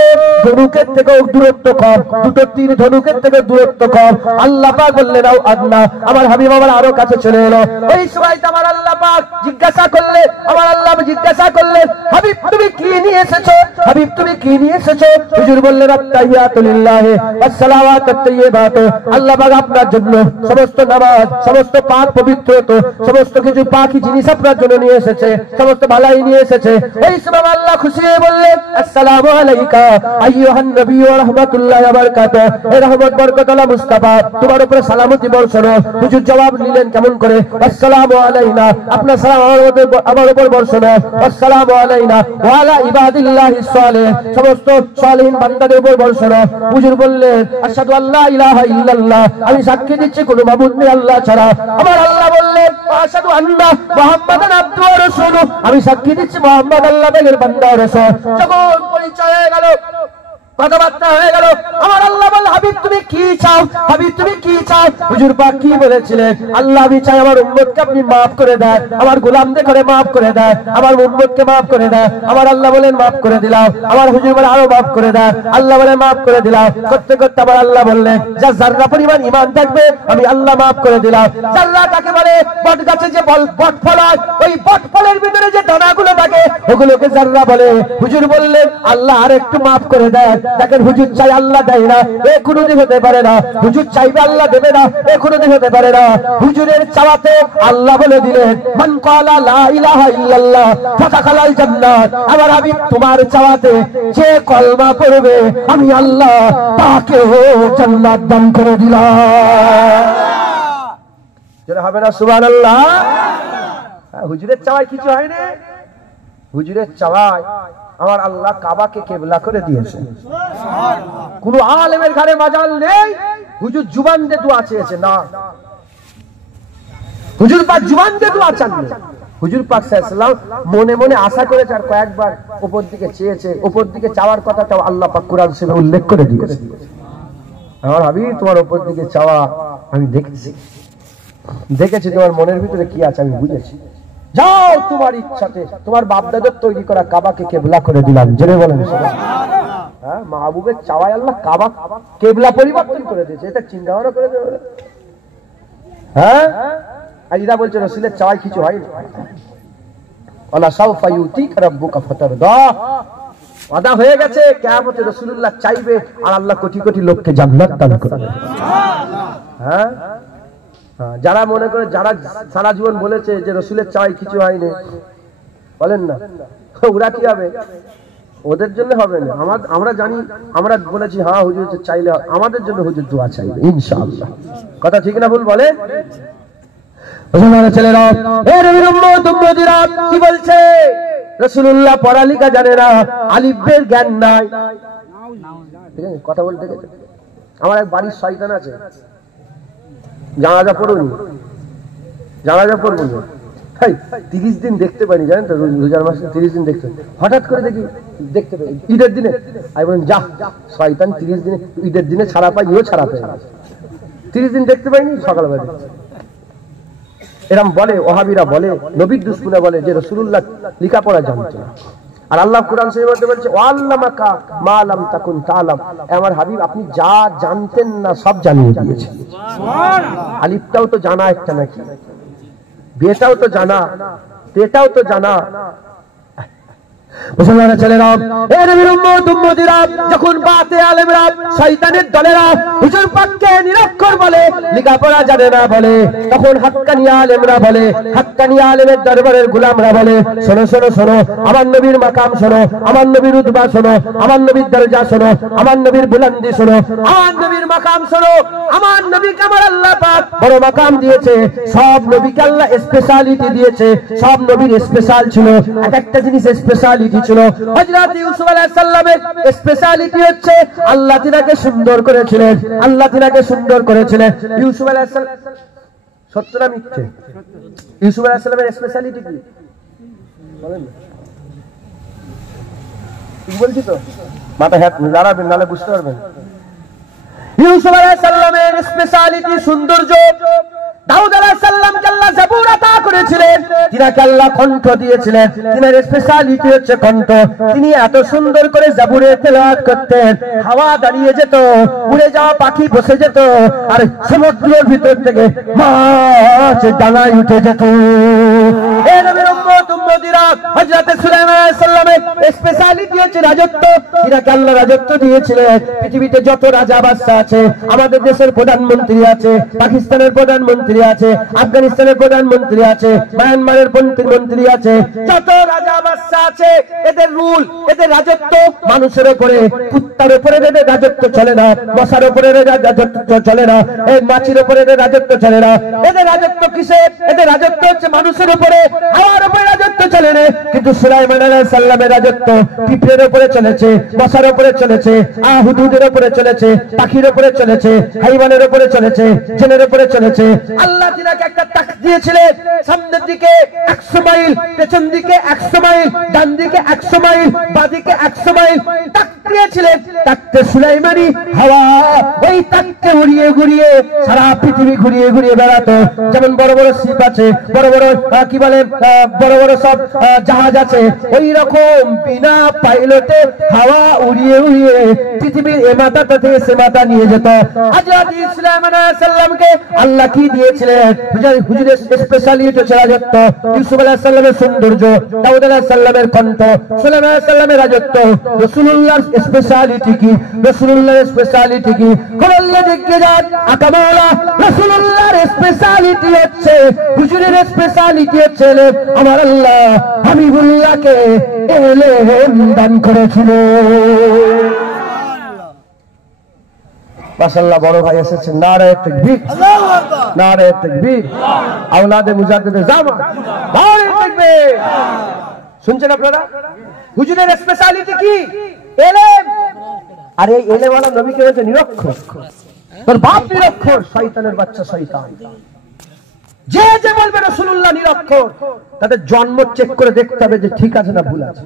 ধনুকের থেকে দূরত্ব কম, 2টো তীর ধনুকের থেকে দূরত্ব কম। আল্লাহ পাক বললেন আওয়াদনা, আমার হাবিব আমার আরো কাছে চলে এলো। ওই সময় আমার আল্লাহ পাক জিজ্ঞাসা করলেন, আমার আল্লাহ জিজ্ঞাসা করলেন, হাবিব তুমি কি নিয়ে এসেছো, হাবিব তুমি কি নিয়ে এসেছো? হুজুর বললেন আত্তাহিয়াতু লিল্লাহি ওয়াসসালাওয়াতুত তাইয়্যিবাতু, আল্লাহ পাক আপনার জন্য সমস্ত নামাজ, সমস্ত পাক পবিত্রতা, সমস্ত কিছু পাকি জিনিস আপনার জন্য নিয়ে এসেছে, সমস্ত ভালাই নিয়ে এসেছে। ওই সময় আল্লাহ খুশি হয়ে বললেন আসসালামু আলাইকা আইয়ুহান নবী ওয়া রাহমাতুল্লাহি ওয়া বারাকাতুহু, এ রহমত বরকত আলা মুস্তাফা, তোমার উপরে সালামতি বর্ষণ। হুজুর জবাব নিলেন কেমন করে? আসসালামু আলাইনা, আপনার সালাম আমার উপর বর্ষণ, আসসালামু আলাইনা ওয়া আলা ইবাদিল্লাহিস সালিহিন, সমস্ত সালিহিন বান্দাদের উপর বর্ষণ। হুজুর বললেন আশহাদু আল্লা ইলাহা ইল্লাল্লাহ, আমি সাক্ষী দিচ্ছি কোনো মাবুদ নেই আল্লাহ ছাড়া। আমার আল্লাহ বললেন আশহাদু আন্না মুহাম্মাদান আবদুহু ওয়া রাসূলুহু, আমি সাক্ষী দিচ্ছি মুহাম্মদ আল্লাহ পাকের বান্দা ও রাসূল। যখন পরিচয় হয়ে গেল, কথাবার্তা হয়ে গেল, আমার আল্লাহ বলল হাবিব তুমি কি চাও, হাবিব তুমি কি চাও? হুজুর পাক কি বলেছিলেন? আল্লাহ আমি চাই আমার উম্মতকে আপনি maaf করে দেন, আমার গোলামদের করে maaf করে দেন, আমার উম্মতকে maaf করে দেন। আমার আল্লাহ বলেন maaf করে দিলাম। আমার হুজুর বলে আরো maaf করে দেন। আল্লাহ বলে maaf করে দিলাম। করতে করতে আমার আল্লাহ বললেন যা যারা পরিমাণ ঈমান থাকবে আমি আল্লাহ maaf করে দিলাম। যারা তাকে বলে বট গাছে যে বট ফল হয়, ওই বট ফলের ভিতরে যে দানাগুলো থাকে ওগুলোকে যারা বলে। হুজুর বললেন আল্লাহ আরেকটু maaf করে দেন। দেখেন হুজুর চাই আল্লাহ দেয় না, এ কোনোদিন হতে পারে না। হুজুর চাইবে আল্লাহ দেবে না, এ কোনোদিন হতে পারে না। হুজুরের চাওয়াতে আল্লাহ বলে দিলেন মান ক্বালা লা ইলাহা ইল্লাল্লাহ ফাদাখালাল জান্নাত। আমার হাবিব তোমার চাওয়াতে যে কলমা পড়বে আমি আল্লাহ তাকেও জান্নাত দান করে দিলাম। যেটা হবে না সুবহানাল্লাহ। হুজুরের চাওয়ায় কিছু হয় না, হুজুরের চাওয়ায় আমার আল্লাহ কাবাকে কিবলা করে দিয়েছে। কোন আলেমের ঘরে মাজাল নেই হুজুর জুবান দিয়ে দোয়া চেয়েছে না, হুজুর পাক জুবান দিয়ে দোয়া চান। হুজুর পাক সাল্লাল্লাহু আলাইহি ওয়াসাল্লাম মনে মনে আশা করেছে আর কয়েকবার উপর দিকে চেয়েছে, উপর দিকে চাওয়ার কথাটাও আল্লাহ পাক কুরআন শরীফে উল্লেখ করে দিয়েছে। আমার হাবিব তোমার উপর দিকে চাওয়া আমি দেখেছি তোমার মনের ভিতরে কি আছে আমি বুঝেছি। যাও তোমার ইচ্ছাতে তোমার বাপ দাদার তৈরি করা কাবাকে কিবলা করে দিলাম। জেনে বলেন হ্যাঁ, মাহবুবের চাওয়ায় আল্লাহ কাবা কিবলা পরিবর্তন করে দিয়েছে। এটা চিন্তা ভাবনা করে দেবে হ্যাঁ। আর এরা বলছে রাসূলের চাওয়ায় কিছু হয় না। ওয়ালা সাউফা ইউতিকা রাব্বুকা ফাতারদা, ওয়াদা হয়ে গেছে কিয়ামতে রাসূলুল্লাহ চাইবে আর আল্লাহ কোটি কোটি লোককে জান্নাত দান করবে। হ্যাঁ, যারা মনে করে যারা সারা জীবন বলেছে যে রসুলের চাই কিছু হয়নি, বলেন না ওরা কি হবে? ওদের জন্য হবে না। আমরা জানি, আমরা বলেছি হ্যাঁ হুজুর চাইলে আমাদের জন্য হুজুর দোয়া চাইবে ইনশাআল্লাহ। কথা ঠিক না ভুল বলে? ছেলেরা কি বলছে? রাসূলুল্লাহ পড়ালেখা জানে না, আলিফের জ্ঞান নাই। ঠিক আছে, কথা বলতে গেছে। আমার এক বাড়ির শয়তান আছে, জানাজা পড়ুন, জানাজা পড়বো 30 দিন দেখতে পাইনি জানেন তো, রোজার মাসে 30 দিন দেখতে, হঠাৎ করে দেখতে পাই ঈদের দিনে। আমি বলেন যা শয়তান 30 দিনে, ঈদের দিনে ছাড়া পাই, ইও ছাড়া পাই, 30 দিন দেখতে পাইনি, সকালবেলা এরকম বলে। ওহাবিরা বলে, নবীর দুশমনরা বলে যে রাসূলুল্লাহ লেখাপড়া জানতো না। আর আল্লাহ কুরআন শরীফে বলছে ওয়াল্লামাকা মা লাম তাকুন তাআলাম, আমার হাবিব আপনি যা জানতেন না সব জানিয়ে দিয়েছেন। সুবহানাল্লাহ। আলিফটাও তো জানা একটা নাকি, বেটাও তো জানা, তেটাও তো জানা। মুসলমান ছেলেরা, এ নবীর উম্মত উম্মতিরা, যখন বাতে আলেমরা শয়তানের দলেরা হুজুর পাককে নিরক্ষর বলে, লেখাপড়া জানে না বলে, তখন হাক্কানি আলেমরা বলে, হাক্কানি আলেমের দরবারের গোলামরা বলে শোনো শোনো শোনো, আমার নবীর মাকাম শোনো, আমার নবীর রুতবা শোনো, আমার নবীর দরজা শোনো, আমার নবীর বুলন্দি শোনো, আমার নবীর মাকাম শোনো। আমার নবীকে আমার আল্লাহ পাক বড় মাকাম দিয়েছে, সব নবীকে আল্লাহ স্পেশালিটি দিয়েছে, সব নবীর স্পেশাল ছিল, এক একটা জিনিস স্পেশালিটি ছিল। হযরত ইউসুফ আলাইহিস সালামের স্পেশালিটি হচ্ছে আল্লাহ তিনাকে সুন্দর করেছিলেন, আল্লাহ তিনাকে সুন্দর করেছিলেন। ইউসুফ আলাইহিস সালাম সত্য না মিথ্যে? ইউসুফ আলাইহিস সালামের স্পেশালিটি কি বলেন না? ঠিক বলছি তো? মাথা হ্যাঁ দাঁড়াবেন, নালে বুঝতে পারবেন। ইউসুফ আলাইহিস সালামের স্পেশালিটি সৌন্দর্য। দাউদ আলাইহিস সালামকে আল্লাহ জাবুর আতা করেছিলেন, তিনাকে আল্লাহ কণ্ঠ দিয়েছিলেন, তিনার স্পেশালিটি হচ্ছে কণ্ঠ। তিনি এত সুন্দর করে জাবুরে তেলাওয়াত করতেন, হাওয়া দাঁড়িয়ে যেত, উড়ে যাওয়া পাখি বসে যেত, আর সমুদ্রের ভিতর থেকে মাছ ডাঙায় উঠে যেত। এ নবীর উম্মত উম্মতিরা, হযরত সুলাইমান আলাইহিস সালামের স্পেশালিটি হচ্ছে রাজত্ব। তিনাকে আল্লাহ রাজত্ব দিয়েছিলেন। পৃথিবীতে যত রাজা বাদশা আছে, আমাদের দেশের প্রধানমন্ত্রী আছে, পাকিস্তানের প্রধানমন্ত্রী আছে, আফগানিস্তানের প্রধানমন্ত্রী আছে, মায়ানমারের মন্ত্রী আছে, যত রাজা বাদশা আছে, এদের রুল, এদের রাজত্ব মানুষের উপরে, কুত্তার উপরে এদের রাজত্ব চলে না, মশার উপরে এদের রাজত্ব চলে না, এই মাছির উপরে এদের রাজত্ব চলে না। এদের রাজত্ব কিসে? এদের রাজত্ব হচ্ছে মানুষের উপরে, হাওয়ার উপরে রাজত্ব চলে না। কিন্তু সুলাইমান আলাইহিস সালামের রাজত্ব পিঁপড়ের উপরে চলেছে, মশার উপরে চলেছে, হুদুদের উপরে চলেছে, পাখির উপরে চলেছে, হাইওয়ানের উপরে চলেছে, জেনের উপরে চলেছে। আল্লাহ তিনাকে একটা তাক দিয়েছিলেন, সামনের দিকে 100 মাইল, পেছন দিকে 100 মাইল, ডান দিকে 100 মাইল, বাদিকে 100 মাইল তাক দিয়েছিলেন। তাকতে সুলাইমানি হাওয়া ওই তাককে উড়িয়ে ঘুরিয়ে সারা পৃথিবী ঘুরিয়ে ঘুরিয়ে বেড়াতো। যেমন বড় বড় শিপ আছে, বড় বড় কি বলে বড় বড় সব জাহাজ আছে, ওই রকম বিনা পাইলটে হাওয়া উড়িয়ে উড়িয়ে পৃথিবীর এ মাথাটা থেকে সে মাথা নিয়ে যেত। হযরত সুলাইমান আলাইহিস সালামকে আল্লাহ কি দিয়েছিলেন? হুজুরের স্পেশালিটি ছিল রাজত্ব, ইউসুফ আলাইহিস সালামের সৌন্দর্য, দাউদ আলাইহিস সালামের কণ্ঠ, সুলাইমান আলাইহিস সালামের রাজত্ব। রাসূলুল্লাহর স্পেশালিটি কি? রাসূলুল্লাহর স্পেশালিটি কি? খবরলে দেখে যান আকামাওলা। রাসূলুল্লাহর স্পেশালিটি হচ্ছে, হুজুরের স্পেশালিটি হচ্ছে আমার আল্লাহ হাবিবুল্লাহকে ইলম দান করেছিল। মাশাআল্লাহ, বড় ভাই এসেছেন, নারে তাকবীর, আল্লাহু আকবার, নারে তাকবীর, আওলাদে মুজাদ্দিদে জামান, নারে তাকবীর। শুনছেন আপনারা? হুজুরের স্পেশালিটি কি? ইলম। আর এই ইলমওয়ালা নবীকে বলতে নিরক্ষর, তোর বাপ নিরক্ষর, শয়তানের বাচ্চা শয়তান। যে যে বলবে রাসূলুল্লাহ নিরক্ষর, তাদের জন্ম চেক করে দেখতে হবে যে ঠিক আছে না ভুল আছে।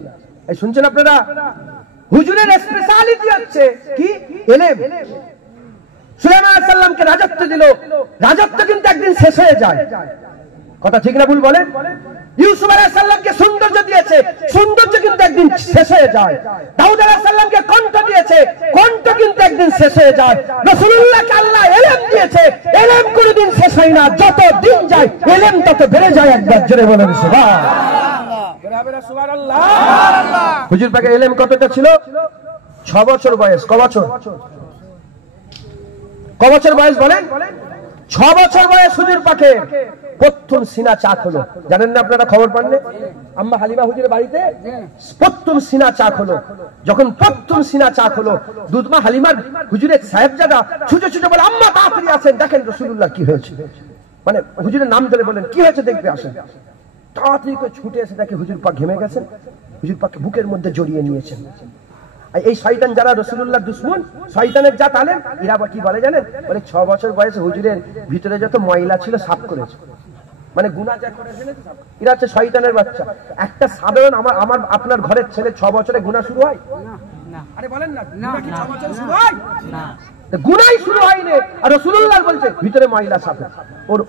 এই শুনছেন আপনারা? হুজুরের স্পেশালিটি হচ্ছে কি? ইলম। সুলাইমান আলাইহিস সালামকে রাজত্ব দিল, রাজত্ব কিন্তু একদিন শেষ হয়ে যায়। কথা ঠিক না ভুল বলেন? ইউসুফ আলাইহিস সালামকে সৌন্দর্য দিয়েছে, সৌন্দর্য কিন্তু একদিন শেষ হয়ে যায়। দাউদ আলাইহিস সালামকে কণ্ঠ দিয়েছে, কণ্ঠ কিন্তু একদিন শেষ হয়ে যায়। রাসূলুল্লাহকে আল্লাহ ইলম দিয়েছে, ইলম কোনদিন শেষ হয় না, যত দিন যায় ইলম তত বেড়ে যায়। একবার জোরে বলেন সুবহানাল্লাহ, জোরে হবে না সুবহানাল্লাহ। হুজুর পাকের ইলম কতটা ছিল? 6 বছর বয়স। ক বছর? ক বছর বয়স বলেন? 6 বছর বয়স হুজুর পাকের প্রথম সিনা চাক হলো। জানেন না আপনারা? খবর পাননি? আম্মা হালিমা হুজুরের বাড়িতে প্রথম সিনা চাক হলো। যখন প্রথম সিনা চাক হলো, দুধমা হালিমার হুজুরের সাহেবজাদা ছুটে ছুটে বলে, আম্মা তাড়াতাড়ি আসেন, দেখেন রাসূলুল্লাহ কি হয়েছে। মানে হুজুরের নাম ধরে বলেন, কি হয়েছে দেখবে আসেন। তাড়াতাড়ি করে ছুটে এসে দেখে হুজুর পাক ঘেমে গেছেন, হুজুর পাককে বুকের মধ্যে জড়িয়ে নিয়েছেন। এই শয়তান যারা রাসূলুল্লাহর দুশমন, শয়তানের জাত আলেম, এরা কি বলে জানেন? বলে 6 বছর বয়সে হুজুরের ভিতরে যত ময়লা ছিল সাফ করেছে, মানে গুনাহ যা করে ফেলেছে। এরা হচ্ছে শয়তানের বাচ্চা। একটা সাধারণ আমার আপনার ঘরের ছেলে 6 বছরে গুনাহ শুরু হয় না? আরে বলেন না, গুনাহ কি 6 বছরে শুরু হয় না? গুনাহই শুরু হয়নি, আর রাসূলুল্লাহ বলছে ভিতরে ময়লা সাফ। ওর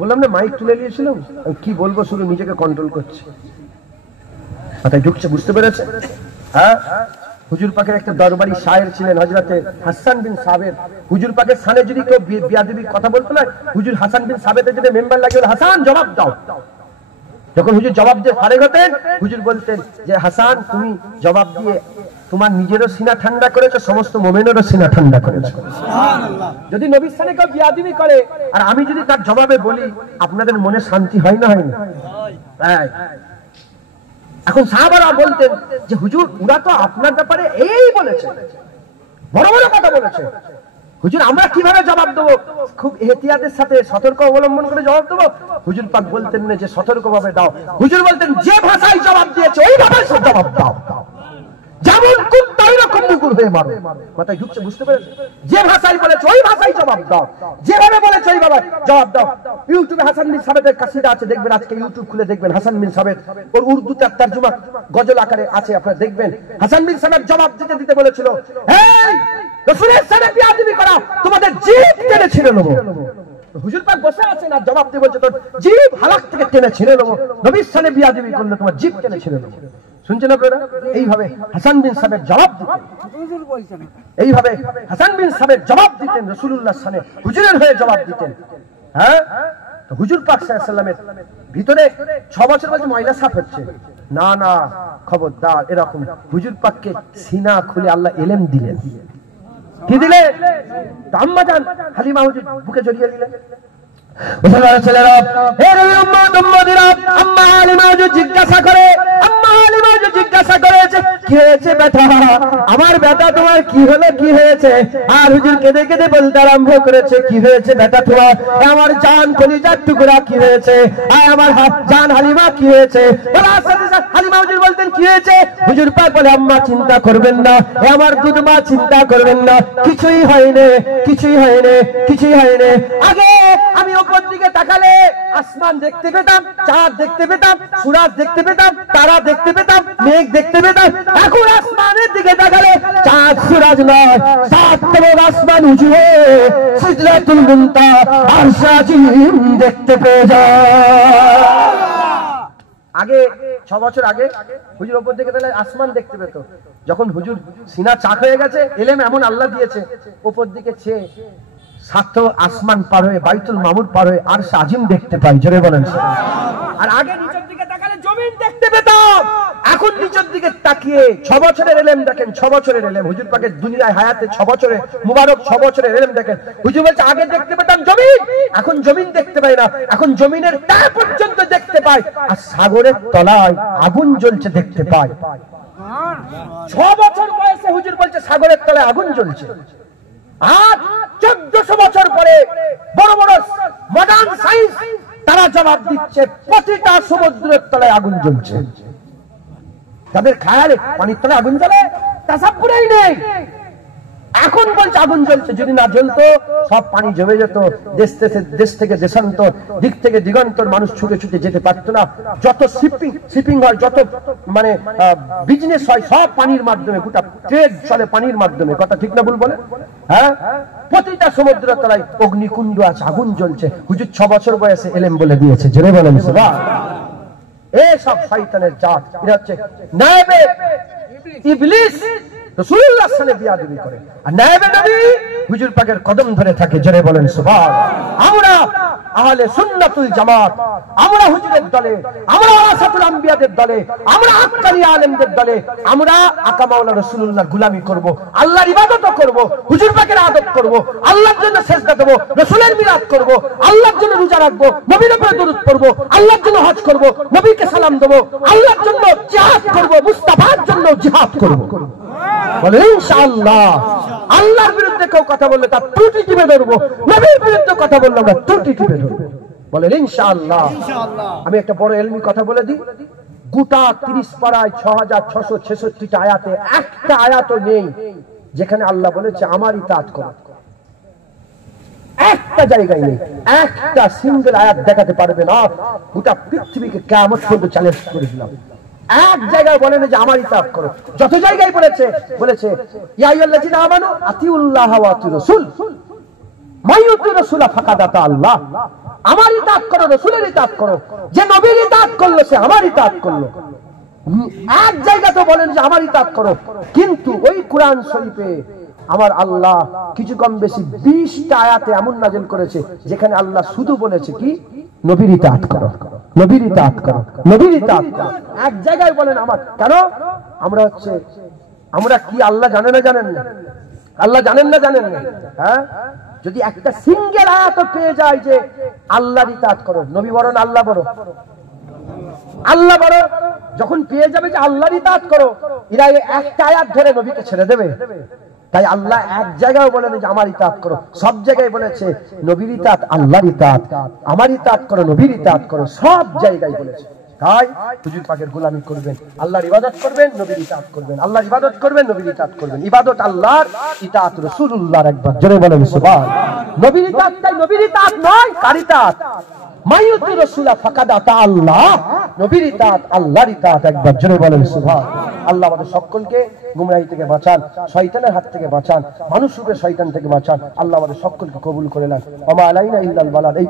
বললাম না মাইক তুলে নিয়েছিলাম, কি বলবো, শুরু নিজেকে কন্ট্রোল করছে, মাথায় ঢুকছে, বুঝতে পেরেছে? হ্যাঁ, হুজুর পাকের একটা দরবারি শায়ের ছিলেন হযরতে হাসান বিন সাবের। হুজুর পাকের সামনে যদি কেউ বিয়াদবি কথা বলতো না, হুজুর হাসান বিন সাবেতের যদি মেম্বার লাগিয়ে বলে, হাসান জবাব দাও। যখন হুজুর জবাব দিয়ে ফারেক হতেন, হুজুর বলতেন যে হাসান তুমি জবাব দিয়ে তোমার নিজেরও সিনা ঠান্ডা করেছো, সমস্ত মুমিনেরও সিনা ঠান্ডা করেছো। সুবহানাল্লাহ। যদি নবীর সামনে কেউ বিয়াদবি করে আর আমি যদি তার জবাবে বলি, আপনাদের মনে শান্তি হয় না? হয় না? হ্যাঁ। এখন সাহাবারা বলতেন যে হুজুর ওরা তো আপনার ব্যাপারে এই বলেছে, বড় বড় কথা বলেছে, হুজুর আমরা কিভাবে জবাব দেবো? খুব এহতিয়াতের সাথে সতর্ক অবলম্বন করে জবাব দেবো। হুজুর পাক বলতেন না যে সতর্ক ভাবে দাও, হুজুর বলতেন যে ভাষায় জবাব দিয়েছে ওই ভাষায় জবাব দাও, যেমন কুত্তা ওই রকম মুগুর হয়ে মারো। মাথায় ঢুকছে, বুঝতে পেরেছে? যে ভাষায় বলেছে ওই ভাষায় জবাব দাও, যেভাবে বলেছে ওইভাবে জবাব দাও। ইউটিউবে হাসান বিন সাবেতের কাসিদা আছে, দেখবেন, আজকে ইউটিউব খুলে দেখবেন হাসান বিন সাবেত, ওর উর্দুতে তরজমা গজল আকারে আছে, আপনারা দেখবেন। হাসান বিন সাবেত জবাব দিতে দিতে বলেছিল, এই রাসূলের সাথে বিয়াদবি করা তোমাদের জিভ টেনে ছিঁড়ে নেবো। হুজুর পাক বসে আছেন আর জবাব দিয়ে বলছে তোর জিভ হালাক থেকে টেনে ছিঁড়ে নেবো, নবীর সাথে বিয়াদবি করলে তোমার জিভ টেনে ছিঁড়ে নেবো। শুনছেন আপনারা? এইভাবে হাসান বিন সাবেত জবাব দিতেন, এইভাবে হাসান বিন সাবেত জবাব দিতেন রাসূলুল্লাহর সামনে, হুজুরের হয়ে জবাব দিতেন। হ্যাঁ, তো হুজুর পাক সাল্লাল্লাহু আলাইহি ওয়াসাল্লামের ভিতরে 6 বছর বয়সে ময়লা সাফ হচ্ছে না, না খবরদার এরকম। হুজুর পাককে সিনা খুলে আল্লাহ ইলম দিলেন। কি দিলেন? আম্মা জান হালিমা হুজুর বুকে জড়িয়ে দিলেন। মুসলমান ছেলেরা, হে উম্মত উম্মতিরা, আম্মা হালিমা হুজুর জিজ্ঞাসা করে, আম্মা হালিমা হুজুর জিজ্ঞাসা করেছে কি হয়েছে বেটা, আমার বেটা তোমার কি হলো, কি হয়েছে? আর হুজুর কেঁদে কেঁদে বলতে আরম্ভ করেছে, কি হয়েছে বেটা তোমার? আমার জান কলিজার টুকরা কি হয়েছে? আর আমার জান হালিমা কি হয়েছে? হালিমা হুজুর বলতেন কি হয়েছে? হুজুর পাক বলে আম্মা চিন্তা করবেন না, আমার দুধ মা চিন্তা করবেন না, কিছুই হয়নি, কিছুই হয়নি, কিছুই হয়নি। আগে আমি উপর দিকে তাকালে আসমান দেখতে পেতাম, চাঁদ দেখতে পেতাম, সূরজ দেখতে পেতাম, তারা দেখতে পেতাম, মেঘ দেখতে পেতাম। এখন আসমানের দিকে তাকালে চাঁদ সূরজ নয়, সাত তবক আসমান উঁচু হয়ে সিদরাতুল মুনতাহা আরশ আজিম দেখতে পেয়ে যায়। আগে 6 বছর আগে হুজুর উপর দিকে তাহলে আসমান দেখতে পেত। যখন হুজুর সিনা চাক হয়ে গেছে, এলেম এমন আল্লাহ দিয়েছে, উপর দিকে চেয়ে সাত আসমান পার হয়ে বাইতুল মামুর পার হয়ে আরশ আজিম দেখতে পাই। জোরে বলেন। আর আগে নিচের দিকে তাকালে জমিন দেখতে পেতাম, এখন নিচের দিকে তাকিয়ে 6 বছরের এলেম দেখেন, 6 বছরের এলেম হুজুর পাকের দুনিয়ায় হায়াতে 6 বছরে মুবারক 6 বছরের এলেম দেখেন। হুজুর বলছে আগে দেখতে পেতাম জমিন, এখন জমিন দেখতে পাই না, এখন জমিনের তা পর্যন্ত দেখতে পাই, আর সাগরের তলায় আগুন জ্বলছে দেখতে পাই। 6 বছর বয়সে হুজুর বলছে সাগরের তলায় আগুন জ্বলছে। আর 1400 বছর পরে বড় বড় মডার্ন সায়েন্স তারা জবাব দিচ্ছে প্রতিটা সমুদ্রের তলায় আগুন জ্বলছে। তাদের খায়ালে পানির তলায় আগুন জ্বলে তাসাব্বুরেই নেই। এখন বলছে আগুন জ্বলছে, যদি না জ্বলতো সব পানি জমে যেত, দেশ থেকে দেশান্তর, দিক থেকে দিগন্তর মানুষ ছুটে ছুটে যেতে পারতো না। যত শিপিং হয়, যত মানে বিজনেস হয়, সব পানির মাধ্যমে, গোটা ট্রেড চলে পানির মাধ্যমে। কথা ঠিক না ভুল বলে? হ্যাঁ, প্রতিটা সমুদ্রের তলায় অগ্নিকুণ্ড আছে, আগুন জ্বলছে। হুজুর 6 বছর বয়সে এলেম বলে দিয়েছে। জোরে বলেন সুবহানাল্লাহ। এই সব শয়তানের জাত, এরা হচ্ছে নায়েবে ইবলিস। রাসূলুল্লাহ সাল্লাল্লাহু আলাইহি ওয়াসাল্লাম বিয়াদবি করে, আর নায়েবে নবী হুজুর পাকের কদম ধরে থাকে। জোরে বলেন সুবহানাল্লাহ। আমরা আহলে সুন্নাতুল জামাত, আমরা হুজুরের দলে, আমরা ওয়ারাসাতুল আম্বিয়াদের দলে, আমরা হাক্কানি আলেমদের দলে, আমরা আকা মাওলানা রাসূলুল্লাহর গোলামি করব, আল্লাহর ইবাদত করব, হুজুর পাকের আদব করব, আল্লাহর জন্য সিজদা দেব, রাসূলের মিলাদ করব, আল্লাহর জন্য রোজা রাখব, নবীর উপরে দরুদ পড়ব, আল্লাহর জন্য হজ করব, নবীকে সালাম দেব, আল্লাহর জন্য জিহাদ করব, মুস্তাফার জন্য জিহাদ করব। বলে ইনশাআল্লাহ। আল্লাহর বিরুদ্ধে কেউ কথা বললে তার ত্রুটি টিপে ধরবো, নবীর বিরুদ্ধে কথা বললে আমরা ত্রুটি টিপে ধরবো। বলে ইনশাআল্লাহ। আমি একটা বড় ইলমি কথা বলে দিই, গোটা 30 পারায় 6666টা আয়াতে একটা আয়াতও নেই যেখানে আল্লাহ বলেছে আমার ইতাআত করো। একটা জায়গায় নেই, একটা সিঙ্গেল আয়াত দেখাতে পারবে না। গোটা পৃথিবীকে কিয়ামত পর্যন্ত চ্যালেঞ্জ করে দিলাম। এক জায়গায় বলেন যে আমার ইতাআত করো, যত জায়গায় বলেছে ইয়া আইয়ুহাল্লাযিনা আমানু আতিউল্লাহ ওয়া আতিউর রাসূল মাইয়ুতির রাসূল ফাকাদ আতা আল্লাহ। আমার ইতাআত করো, রাসূলের ইতাআত করো। যে নবীর ইতাআত করলো সে আমার ইতাআত করলো। এক জায়গা তো বলেন যে আমার ইতাআত করো, কিন্তু ওই কোরআন শরীফে আমার আল্লাহ কিছু কম বেশি 20টা আয়াতে এমন নাযিল করেছে যেখানে আল্লাহ শুধু বলেছে কি নবীর ইতাআত করো, নবীর ইতাআত করো, নবীর ইতাআত করো। এক জায়গায় বলেন আমার, কেন আমরা কি আল্লাহ জানেন না জানেন না? আল্লাহ জানেন না জানেন না? হ্যাঁ, যদি একটা সিঙ্গেল আয়াত পেয়ে যায় যে আল্লাহর ইতাআত করো, নবী বড় না আল্লাহ বড়? আল্লাহ বড়। যখন পেয়ে যাবে যে আল্লাহর ইতাআত করো, এরা একটা আয়াত ধরে নবীকে ছেড়ে দেবে। তাই আল্লাহ এক জায়গায় বলেন যে আমার ইতাআত করো, সব জায়গায় বলেছে নবীর ইতাআত, আল্লাহর ইতাআত, আমার ইতাআত করো, নবীর ইতাআত করো, সব জায়গায় বলেছে। তাই হুজুর পাকের গোলামি করবেন, আল্লাহর ইবাদত করবেন, নবীর ইতাআত করবেন, আল্লাহর ইবাদত করবেন, নবীর ইতাআত করবেন। ইবাদত আল্লাহর, ইতাআত রাসূলুল্লাহর। একবার জোরে বলেন সুবহানাল্লাহ। নবীর ইতাআত তাই নবীর ইতাআত নয়, কার ইতাআত? মাইয়ুতির রাসূল ফাকাদ আতা আল্লাহ। নবীর ইতাআত, আল্লাহর ইতাআত। একবার জোরে বলেন সুবহানাল্লাহ। আল্লাহ আমাদের সকলকে গুমরাহি থেকে বাঁচান, শয়তানের হাত থেকে বাঁচান, মানুষ রূপে শয়তান থেকে বাঁচান। আল্লাহ আমাদের সকলকে কবুল করে নেন। ওয়া মা আলাইনা ইল্লাল বালাগ। এই